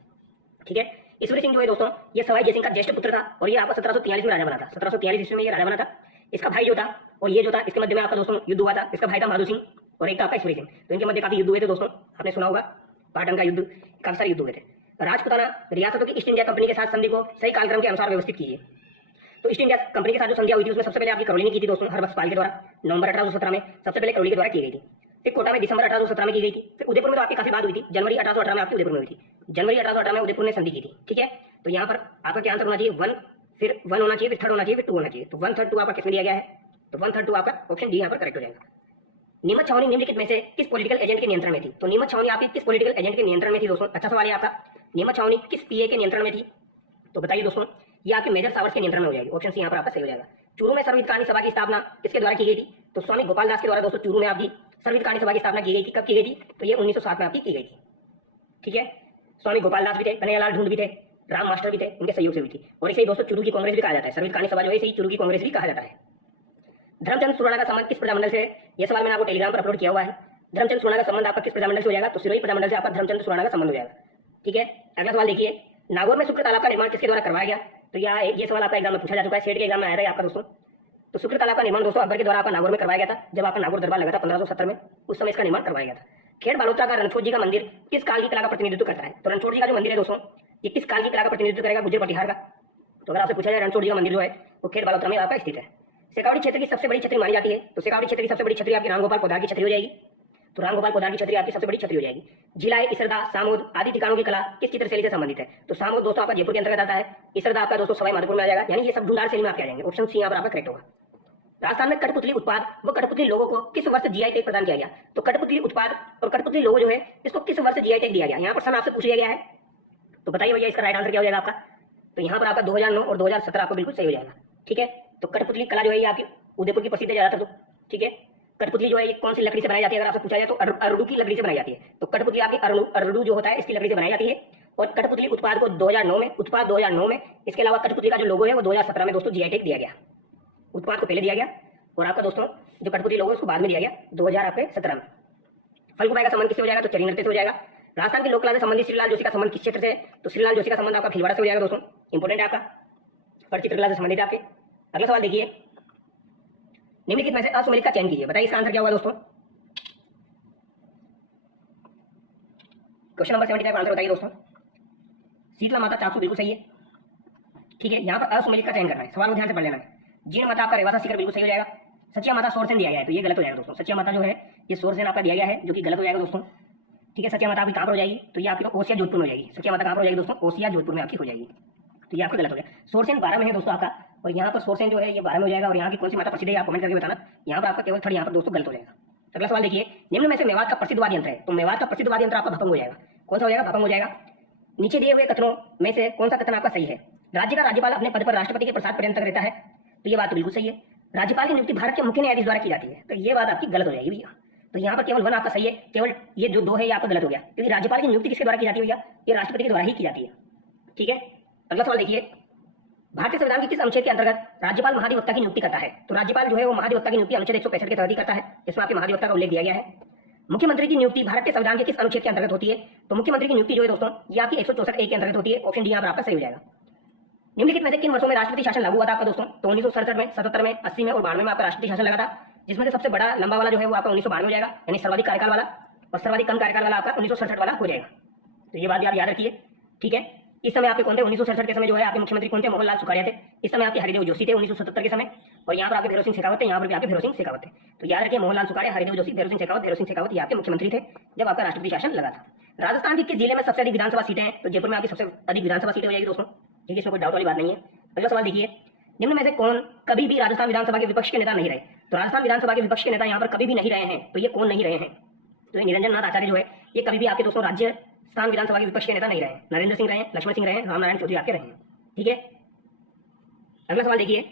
ठीक है, ईश्वरी सिंह जो है दोस्तों, ये सवाई जयसिंह का ज्येष्ठ पुत्र था, और ये आपका 1743 में राजा बना था। 1743 ईस्वी में ये राजा बना था। इसका भाई जो था और ये जो था, इसके मध्य में आपका दोस्तों युद्ध हुआ था। इसका भाई था माधो सिंह और एक था आपका ईश्वरी सिंह। तो इनके मध्य काफी युद्ध हुए थे दोस्तों, आपने सुना होगा, पाटन का युद्ध, काफी सारे युद्ध हुए थे। राजपुताना रियासतों की ईस्ट इंडिया कंपनी के साथ संधि को सही कालक्रम के अनुसार व्यवस्थित कीजिए। तो ईस्ट इंडिया कंपनी के साथ जो संधिया हुई थी उसमें सबसे पहले आपकी करौली ने की थी दोस्तों, हरबंशपाल के द्वारा, नवंबर 1817 में सबसे पहले करौली के द्वारा की गई थी। फिर कोटा में दिसंबर 1817 में की गई थी। फिर उदयपुर में तो आपकी काफी बात हुई थी, जनवरी 1818 में आपकी उदयपुर में हुई थी। जनवरी 1818 में उदयपुर ने संधि की थी। ठीक है, तो यहाँ पर आपका क्या आंसर होना चाहिए? 1, फिर 1 होना चाहिए, फिर 3rd होना चाहिए, फिर 2 होना चाहिए। तो 1, 3rd, 2 आपका किसमें दिया गया है? तो 1, 3rd, 2 आपका ऑप्शन डी यहाँ पर करेक्ट हो जाएगा। नीमच छावनी निम्नलिखित में से किस पॉलिटिकल एजेंट के नियंत्रण में थी? तो नीमच छावनी आपकी किस पॉलिटिकल एजेंट के नियंत्रण में थी दोस्तों? अच्छा सवाल है आपका। नीमच छावनी किस पीए के नियंत्रण में थी? तो बताइए दोस्तों, ये आपके मेजर सावर्स के नियंत्रण में हो जाएगी। ऑप्शन सी यहाँ पर आपका सही हो जाएगा। चूरू में सर्वहितकारिणी सभा की स्थापना किसके द्वारा की गई थी? तो स्वामी गोपाल दास के द्वारा दोस्तों चूरू में आपकी सर्वहितकारिणी सभा की स्थापना की गई थी। कब की गई थी? तो ये 1907 में आपकी की गई थी। ठीक है, स्वामी गोपाल दास भी थे, कन्हैयालाल ढूंढ भी थे, राम मास्टर भी थे, उनके सहयोग से हुई थी। और इसे ही दोस्तों चूरू की कांग्रेस भी कहा जाता है। सर्वहितकारिणी सभा जो है इसे ही चूरू की कांग्रेस भी कहा जाता है। धर्मचंद सुराणा का संबंध किस प्रजामंडल से है? यह सवाल मैंने आपको टेलीग्राम पर अपलोड किया हुआ है। धर्मचंद सुराणा का संबंध आपका किस प्रजामंडल से हो जाएगा? तो सिरोही प्रजामंडल से आपका धर्मचंद सुराणा का संबंध हो जाएगा। ठीक है, अगला सवाल देखिए, नागौर में शुक्र तालाब का निर्माण किसके द्वारा करवाया गया? तो ये सवाल आपका एग्जाम में पूछा जा चुका है, सेट के एग्जाम में आया था आपका दोस्तों। तो शुक्र तालाब का निर्माण दोस्तों अकबर के द्वारा आपका नागौर में करवाया गया था, जब आपका नागौर दरबार लगा था 1570 में, उस समय इसका निर्माण करवाया गया था। खेड़ बालोतरा का रणछोड़ जी का मंदिर किस काल की कला का प्रतिनिधित्व करता है? तो रणछोड़ जी का जो मंदिर है दोस्तों, ये किस काल की कला का प्रतिनिधित्व करेगा? गुर्जर पटिहार का। तो अगर आपसे पूछा जाए रणछोड़ जी का मंदिर जो है वो खेड़ बालोतरा में आपका स्थित है। शेखावटी क्षेत्र की सबसे बड़ी छतरी मानी जाती है। तो शेखावटी क्षेत्र की सबसे बड़ी छतरी आपकी रामगोपाल पोदार की छतरी हो जाएगी। तो रामगोपाल पोदार की छतरी आपकी सबसे बड़ी छतरी हो जाएगी। झिलाई, इसरदा, सामोद आदि ठिकानों की कला किस चित्रशैली से संबंधित है? तो सामोद दोस्तों आपका जयपुर के अंतर्गत आता है। इसरदा आपका दोस्तों सवाई माधोपुर में आ जाएगा, यानी ये सब ढूंढार शैली में आपके आ जाएंगे। ऑप्शन सी यहाँ पर आपका करेक्ट होगा। राजस्थान में कठपुतली उत्पाद व कठपुतली लोगों को किस वर्ष जीआई टैग प्रदान किया गया? तो कठपुतली उत्पाद और कठपुतली लोगो जो है इसको किस वर्ष जीआई टैग दिया गया? यहाँ पर सन आपसे पूछा गया है, तो बताइए भैया इसका राइट आंसर क्या हो जाएगा आपका? तो यहाँ पर आपका 2009 और 2017 आपको बिल्कुल सही हो जाएगा। ठीक है, तो कठपुतली कला जो है ये आपकी उदयपुर की प्रसिद्ध है ज्यादातर। तो ठीक है, कठपुतली जो है ये कौन सी लकड़ी से बनाई जाती है? अगर आपसे पूछा जाए तो अरडू की लकड़ी से बनाई जाती है। तो कठपुतली आपकी अरडू जो होता है इसकी लकड़ी से बनाई जाती है। और कठपुतली उत्पाद को 2009 में, इसके अलावा कठपुतली का जो लोगो है वो 2017 में दोस्तों जीआई टैग दिया गया। उत्पाद को पहले दिया गया और आपका दोस्तों जो कठपुतली लोगो उसको बाद में दिया गया 2017 में। फल्गुबाई का संबंध किससे हो जाएगा? तो चरी नृत्य से हो जाएगा। राजस्थान की लोककला से संबंधित श्रीलाल जोशी का संबंध किस क्षेत्र से है? तो श्रीलाल जोशी का संबंध आपका भीलवाड़ा से हो जाएगा दोस्तों, इंपोर्टेंट है आपका, पर चित्रकला से संबंधित आपके। अगला सवाल देखिए, निम्नलिखित में से असुमेलित का चयन कीजिए। बताइए इसका आंसर क्या होगा दोस्तों? क्वेश्चन नंबर 75 का आंसर बताइए दोस्तों। शीतला माता चाकसू बिल्कुल सही है। ठीक है, यहाँ पर असुमेलित का चयन करना है, सवाल को ध्यान से पढ़ लेना है। जीर्ण माता आपका रेवासा शिखर बिल्कुल सही हो जाएगा। सचिया माता सोरसेन दिया गया है, तो ये गलत हो जाएगा दोस्तों। सचिया माता जो है ये सोरसेन आपका दिया गया है, जो कि गलत हो जाएगा दोस्तों। ठीक है, सचिया माता आपकी कहाँ पर हो जाएगी? तो ये आपकी ओसिया जोधपुर में हो जाएगी। सचिया माता कहाँ पर हो जाएगी दोस्तों? ओसिया जोधपुर में आपकी हो जाएगी। तो ये आपका गलत हो गया। सोरसेन 12 में है दोस्तों आपका, और यहाँ पर सोरसेन जो है ये 12 में हो जाएगा। और यहाँ की कौन सी माता प्रसिद्ध है आप कमेंट करके बताना। यहाँ पर आपका केवल 3rd यहाँ पर दोस्तों गलत हो जाएगा। अगला सवाल देखिए, निम्न में से मेवात का प्रसिद्ध वाद्य यंत्र है। तो मेवात का प्रसिद्ध वाद्य यंत्र आपका भपंग हो जाएगा। कौन सा हो जाएगा? भपंग हो जाएगा। नीचे दिए हुए कथनों में से कौन सा कथन आपका सही है? राज्य का राज्यपाल अपने पद पर राष्ट्रपति के प्रसाद पर्यंत तक रहता है, तो ये बात तो बिल्कुल सही है। राज्यपाल की नियुक्ति भारत के मुख्य न्यायाधीश द्वारा की जाती है, तो ये बात आपकी गलत हो जाएगी भैया। तो यहाँ पर केवल 1 आपका सही है, केवल ये जो 2 है ये आपका गलत हो गया, क्योंकि राज्यपाल की नियुक्ति किसके द्वारा की जाती है भैया? ये राष्ट्रपति के द्वारा ही की जाती है। ठीक है, अगला सवाल देखिए, भारतीय संविधान के किस अनुच्छेद के अंतर्गत राज्यपाल महाधिवक्ता की नियुक्ति करता है? तो राज्यपाल जो है वो महाधिवक्ता की नियुक्ति अनुच्छेद 165 के तहत ही करता है, जिसमें आपके महाधिवक्ता का उल्लेख दिया गया है। मुख्यमंत्री की नियुक्ति भारत के संविधान के किस अनुच्छेद के अंतर्गत होती है? तो मुख्यमंत्री की नियुक्ति जो है दोस्तों ये आपकी 164 के अंतर्गत होती है। ऑप्शन डी यहाँ पर आपका सही हो जाएगा। निम्नलिखित में से किन वर्षों में राष्ट्रपति शासन लागू हुआ था आपका दोस्तों? तो 1967 में, 77 में, 80 में और 92 में आपका राष्ट्रपति शासन लगा था, जिसमें से सबसे बड़ा लंबा वाला जो है वो आपका 1992 हो जाएगा, यानी सर्वाधिक कार्यकाल वाला, और सर्वाधिक कम कार्यकाल वाला आपका 1967 वाला हो जाएगा। तो ये बात भी आप याद रखिए, ठीक है। इस समय आपके कौन थे? 1967 के समय जो है आपके मुख्यमंत्री कौन थे? मोहनलाल सुखाड़िया थे। इस समय आपके हरिदेव जोशी थे 1977 के समय, और यहाँ पर आपके भैरव सिंह शेखावत थे, यहाँ पर भी आपके भैरव सिंह शेखावत थे। तो याद रखिए, मोहनलाल सुखाड़िया, हरिदेव जोशी, भैरव सिंह शेखावत ये आपके मुख्यमंत्री थे जब आपका राष्ट्रपति शासन लगा था। राजस्थान के किस जिले में सबसे अधिक विधानसभा सीटें हैं? तो जयपुर में आपकी सबसे अधिक विधानसभा सीटें हो जाएगी दोस्तों, ठीक है, इसमें कोई डाउट वाली बात नहीं है। अगला सवाल देखिए, निम्न में से कौन कभी भी राजस्थान विधानसभा के विपक्ष के नेता नहीं रहे? तो राजस्थान विधानसभा के विपक्ष के नेता यहाँ पर कभी भी नहीं रहे हैं, तो ये कौन नहीं रहे हैं? तो ये निरंजन नाथ आचार्य जो है ये कभी भी आपके दोस्तों राजस्थान विधानसभा के विपक्ष के नेता नहीं रहे। नरेंद्र सिंह रहे, लक्ष्मण सिंह रहे, रामनारायण चौधरी आपके रहे, ठीक है। अगला सवाल देखिए,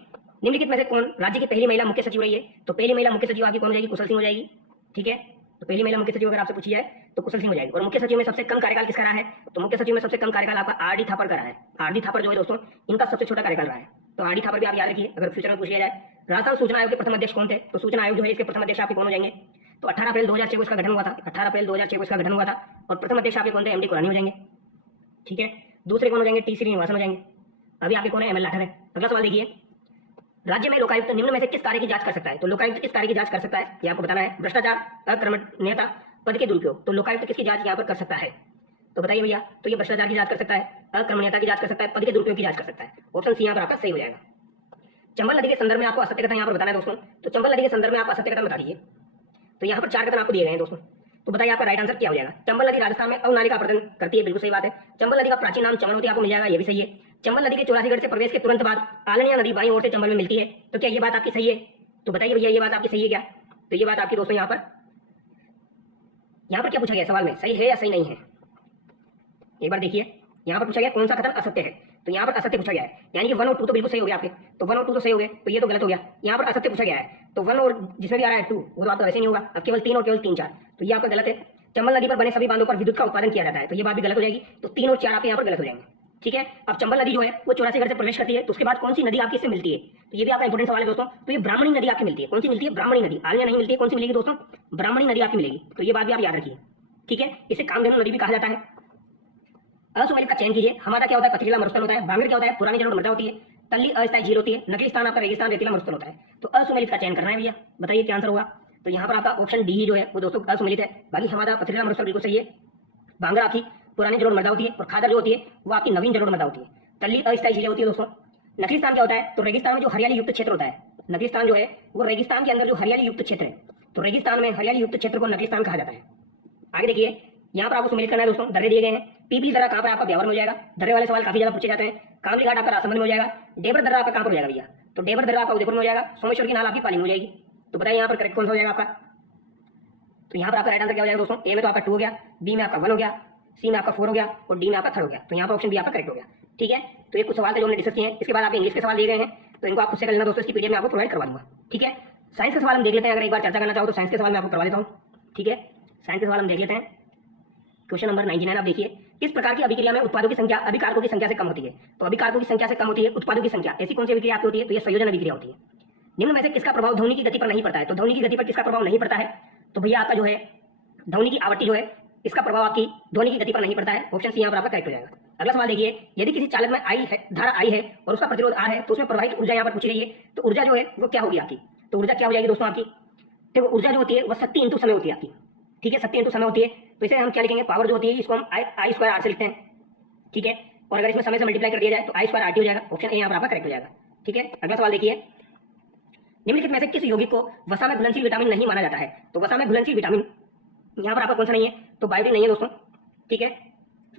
निम्नलिखित में से कौन राज्य की पहली महिला मुख्य सचिव रही है? तो पहली महिला मुख्य सचिव आपकी कौन हो जाएगी? कुशल सिंह हो जाएगी, ठीक है। तो पहली महिला मुख्य सचिव अगर आपसे पूछी जाए तो कुशल सिंह हो जाएगी। और मुख्य सचिव में सबसे कम कार्यकाल किसका रहा है? तो मुख्य सचिव में सबसे कम कार्यकाल आपका आर.डी. थापर का रहा है। आर.डी. थापर जो है दोस्तों इनका सबसे छोटा कार्यकाल रहा है। तो आर.डी. थापर भी आप याद रखिए, अगर फ्यूचर में पूछ लिया जाए। राजस्थान सूचना आयोग के प्रथम अध्यक्ष कौन थे? तो सूचना आयोग जो है इसके प्रथम अध्यक्ष आपके कौन हो जाएंगे? तो 18 अप्रैल 2006 को इसका गठन हुआ था। 18 अप्रैल 2006 को इसका गठन हुआ था, और प्रथम अध्यक्ष आपके कौन थे? एम.डी. कुरानी हो जाएंगे, ठीक है। दूसरे कौन हो जाएंगे? टी. श्रीनिवासन हो जाएंगे। अभी आपके कौन है? एम.एल. लाठर है। अगला सवाल देखिए, राज्य में लोकायुक्त निम्न में से किस कार्य की जांच कर सकता है? तो लोकायुक्त किस कार्य की जांच कर सकता है ये आपको बताना है। भ्रष्टाचार, अकर्मण्यता, पद के दुरुपयोग। तो लोकायुक्त किसकी जांच यहाँ पर कर सकता है? तो बताइए भैया। तो ये भ्रष्टाचार की जांच कर सकता है, अकर्मण्यता की जांच कर सकता है, पद के दुरुपयोग की जांच कर सकता है। ऑप्शन सी यहाँ पर आपका सही हो जाएगा। चंबल नदी के संदर्भ में आपको असत्य कथन यहाँ पर बताना है दोस्तों। तो चंबल नदी के संदर्भ में आप असत्य कथन बता दीजिए। तो यहाँ पर 4 कथन आपको दिए गए हैं दोस्तों, तो बताइए आपका राइट आंसर क्या हो जाएगा। चंबल नदी राजस्थान में अवनाली का प्रदर्शन करती है, बिल्कुल सही बात है। चंबल नदी का प्राचीन नाम चमनवती आपको मिल जाएगा, ये भी सही है। चंबल नदी के 84 से प्रवेश के तुरंत बाद आलनिया नदी बाईं ओर से चंबल में मिलती है। तो क्या ये बात आपकी सही है? तो बताइए भैया, ये बात आपकी सही है क्या? तो ये बात आपकी दोस्तों यहाँ पर क्या पूछा गया सवाल में, सही है या सही नहीं है? एक बार देखिए, यहाँ पर पूछा गया कौन सा कथन असत्य है। तो यहाँ पर असत्य पूछा गया है, यानी कि 1 और 2 तो बिल्कुल सही हो गया आपके। तो 1 और 2 तो सही हो गए, तो ये तो गलत हो गया। यहाँ पर असत्य पूछा गया है, तो 1 और जिसमें भी आ रहा है 2 वो तो आपका वैसे नहीं होगा। अब केवल 3 और केवल 3, 4, तो ये आपका गलत है। चंबल नदी पर बने सभी बांधों पर विद्युत का उत्पादन किया जाता है, तो ये बात भी गलत हो जाएगी। तो 3 और 4 आपके यहाँ पर गलत हो जाएंगे, ठीक है। अब चंबल नदी जो है वो 84 से प्रवेश करती है, तो उसके बाद कौन सी नदी आपकी इससे मिलती है? तो ये भी आपका इंपॉर्टेंट सवाल है दोस्तों। तो ये ब्राह्मणी नदी आपकी मिलती है। कौन सी मिलती है? ब्राह्मणी नदी। आलिया नहीं मिलती है, कौन सी मिलेगी दोस्तों? ब्राह्मणी नदी आपकी मिलेगी। तो ये बात भी आप याद रखिए, ठीक है। इसे कामधेनु नदी भी कहा जाता है। असुमेलित का चयन कीजिए। हमारा क्या होता है? पथरीला मरुस्थल होता है। बांगर क्या होता है? पुरानी जलोढ़ मृदा होती है। तल्ली अस्थायी झील होती है। नकली स्थान आपका रेगिस्तान, रेतीला मरुस्थल होता है। तो असुमेलित का चयन करना है भैया, बताइए क्या आंसर होगा। तो यहाँ पर आपका ऑप्शन डी ही जो है वो दोस्तों असुमेलित है। बाकी हमारा पथरीला मरुस्थल बिल्कुल सही है। बांगर आपकी पुरानी जलोढ़ मृदा होती है, और खादर जो होती है वो आपकी नवीन जलोढ़ मृदा होती है। तल्ली अस्थायी झीलें होती है दोस्तों। नकली स्थान क्या होता है? तो रेगिस्तान में जो हरियाली युक्त क्षेत्र होता है, नकली स्थान जो है वो रेगिस्तान के अंदर जो हरियाली युक्त क्षेत्र है, तो रेगिस्तान में हरियाली युक्त क्षेत्र को नकली स्थान कहा जाता है। आगे देखिए, यहाँ पर आपको सुमेलित करना है दोस्तों। दर्रे दिए गए हैं। पीपली दर्रा कहाँ पर आपका? ब्यावर में हो जाएगा। दर्रे वाले सवाल काफी ज्यादा पूछे जाते हैं। कामली घाट आपका राजसमंद में हो जाएगा। डेबर दर्रा आपका कहाँ पर हो जाएगा भैया? तो डेबर दर्रा आपका उदयपुर में हो जाएगा। सोमेश्वर की नाल आपकी पाली में हो जाएगी। तो बताइए यहाँ पर करेक्ट कौन सा हो जाएगा आपका? तो यहाँ पर आपका राइट आंसर क्या हो जाएगा दोस्तों? ए में तो आपका 2 हो गया, बी में आपका 1 हो गया, सी में आपका 4 हो गया, और डी में आपका 3 हो गया। तो यहाँ पर ऑप्शन बी आपका करेक्ट हो गया, ठीक है। तो ये कुछ सवाल थे जो हमने डिस्कस किए हैं। इसके बाद आपके इंग्लिश के सवाल दिए गए हैं, तो इनको आप खुद से कर लेना दोस्तों। इसकी पीडीएफ में आपको प्रोवाइड करवा दूंगा, ठीक है। साइंस के सवाल हम देख लेते हैं। अगर एक बार चर्चा करना चाहो तो साइंस के सवाल मैं आपको करवा देता हूँ, ठीक है। साइंस के सवाल हम देख लेते हैं। क्वेश्चन नंबर 99 आप देखिए, किस प्रकार की अभिक्रिया में उत्पादों की संख्या अभिकारकों की संख्या से कम होती है? तो अभिकारकों की संख्या से कम होती है उत्पादों की संख्या। ऐसी कौन सी अभिक्रिया आपकी होती है? तो ये संयोजन अभिक्रिया होती है। निम्न में से किसका प्रभाव ध्वनि की गति पर नहीं पड़ता है? तो ध्वनि की गति पर किसका प्रभाव नहीं पड़ता है? तो भैया आपका जो है ध्वनि की आवृत्ति जो है इसका प्रभाव आपकी ध्वनि की गति पर नहीं पड़ता है। ऑप्शन सी यहाँ पर आपका करेक्ट हो जाएगा। अगला सवाल देखिए, यदि किसी चालक में आई है, धारा आई है और उसका प्रतिरोध आर है, तो उसमें प्रवाहित ऊर्जा यहाँ पर पूछ रही है। तो ऊर्जा जो है वो क्या होगी आपकी? तो ऊर्जा क्या हो जाएगी दोस्तों आपकी? देखो ऊर्जा जो होती है वो शक्ति इंटू समय होती है आपकी, ठीक है। शक्ति इंटू समय होती है, तो इसे हम क्या लिखेंगे? पावर जो होती है इसको हम आई स्क्वायर आर से लिखते हैं, ठीक है। और अगर इसमें समय से मल्टीप्लाई कर दिया जाए तो आई स्क्वायर आर टी हो जाएगा। ऑप्शन ए यहाँ पर आपका करेक्ट हो जाएगा, ठीक है। अगला सवाल देखिए, निम्नलिखित में से किस यौगिक को वसा में घुलनशील विटामिन नहीं माना जाता है? तो वसा में घुलनशील विटामिन यहाँ पर आपका कौन सा नहीं है? तो बायोटिन नहीं है दोस्तों, ठीक है।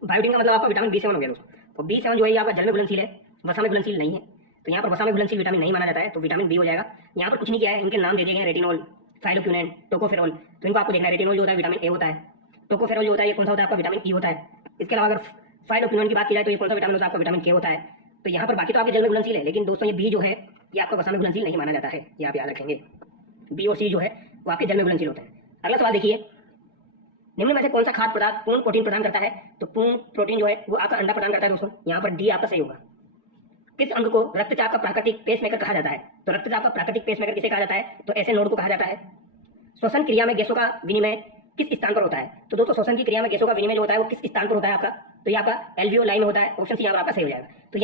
बायोटिन का मतलब आपका विटामिन B7 हो गया दोस्तों। तो B7 जो है आपका जल में घुलनशील है, वसा में घुलनशील नहीं है। तो यहाँ पर वसा में घुलनशील विटामिन नहीं माना जाता है, तो विटामिन बी हो जाएगा। यहाँ पर कुछ नहीं किया है, इनके नाम दे दिए गए हैं, रेटिनॉल, थाइरोक्विनोन, टोकोफेरोल। तो इनको आपको देखना है। रेटिनॉल जो होता है विटामिन ए होता है, टोकोफेरोल जो होता है ये कौन सा होता है? आपका विटामिन ई होता है। इसके अलावा अगर थाइरोक्विनोन की बात की जाए तो ये कौन सा विटामिन होता है? आपका विटामिन के होता है। तो यहाँ पर बाकी तो आपके जल में घुलनशील है, लेकिन दोस्तों ये बी जो है ये आपका वसा में घुलनशील नहीं माना जाता है, ये आप याद रखेंगे। बी और सी जो है वो आपके जल में घुलनशील होता है। अगला सवाल देखिए, निम्न में से कौन सा खाद्य पदार्थ पूर्ण प्रोटीन प्रदान करता है? तो पूर्ण प्रोटीन जो है वो आपका अंडा प्रदान करता है दोस्तों। यहाँ पर डी आपका सही होगा। किस अंग को रक्तचाप का प्राकृतिक पेसमेकर कहा जाता है? तो रक्तचाप का प्राकृतिक पेसमेकर किसे कहा जाता है? तो ऐसे नोड को कहा जाता है। श्वसन क्रिया में गैसों का विनिमय किस स्थान पर होता है। तो दोस्तों श्वसन की क्रिया में गैसों का विनिमय जो होता है वो किस स्थान पर होता है आपका, तो ये आपका एल्वियोलाई में होता है। ऑप्शन सी यहाँ पर आपका सही हो जाएगा। तो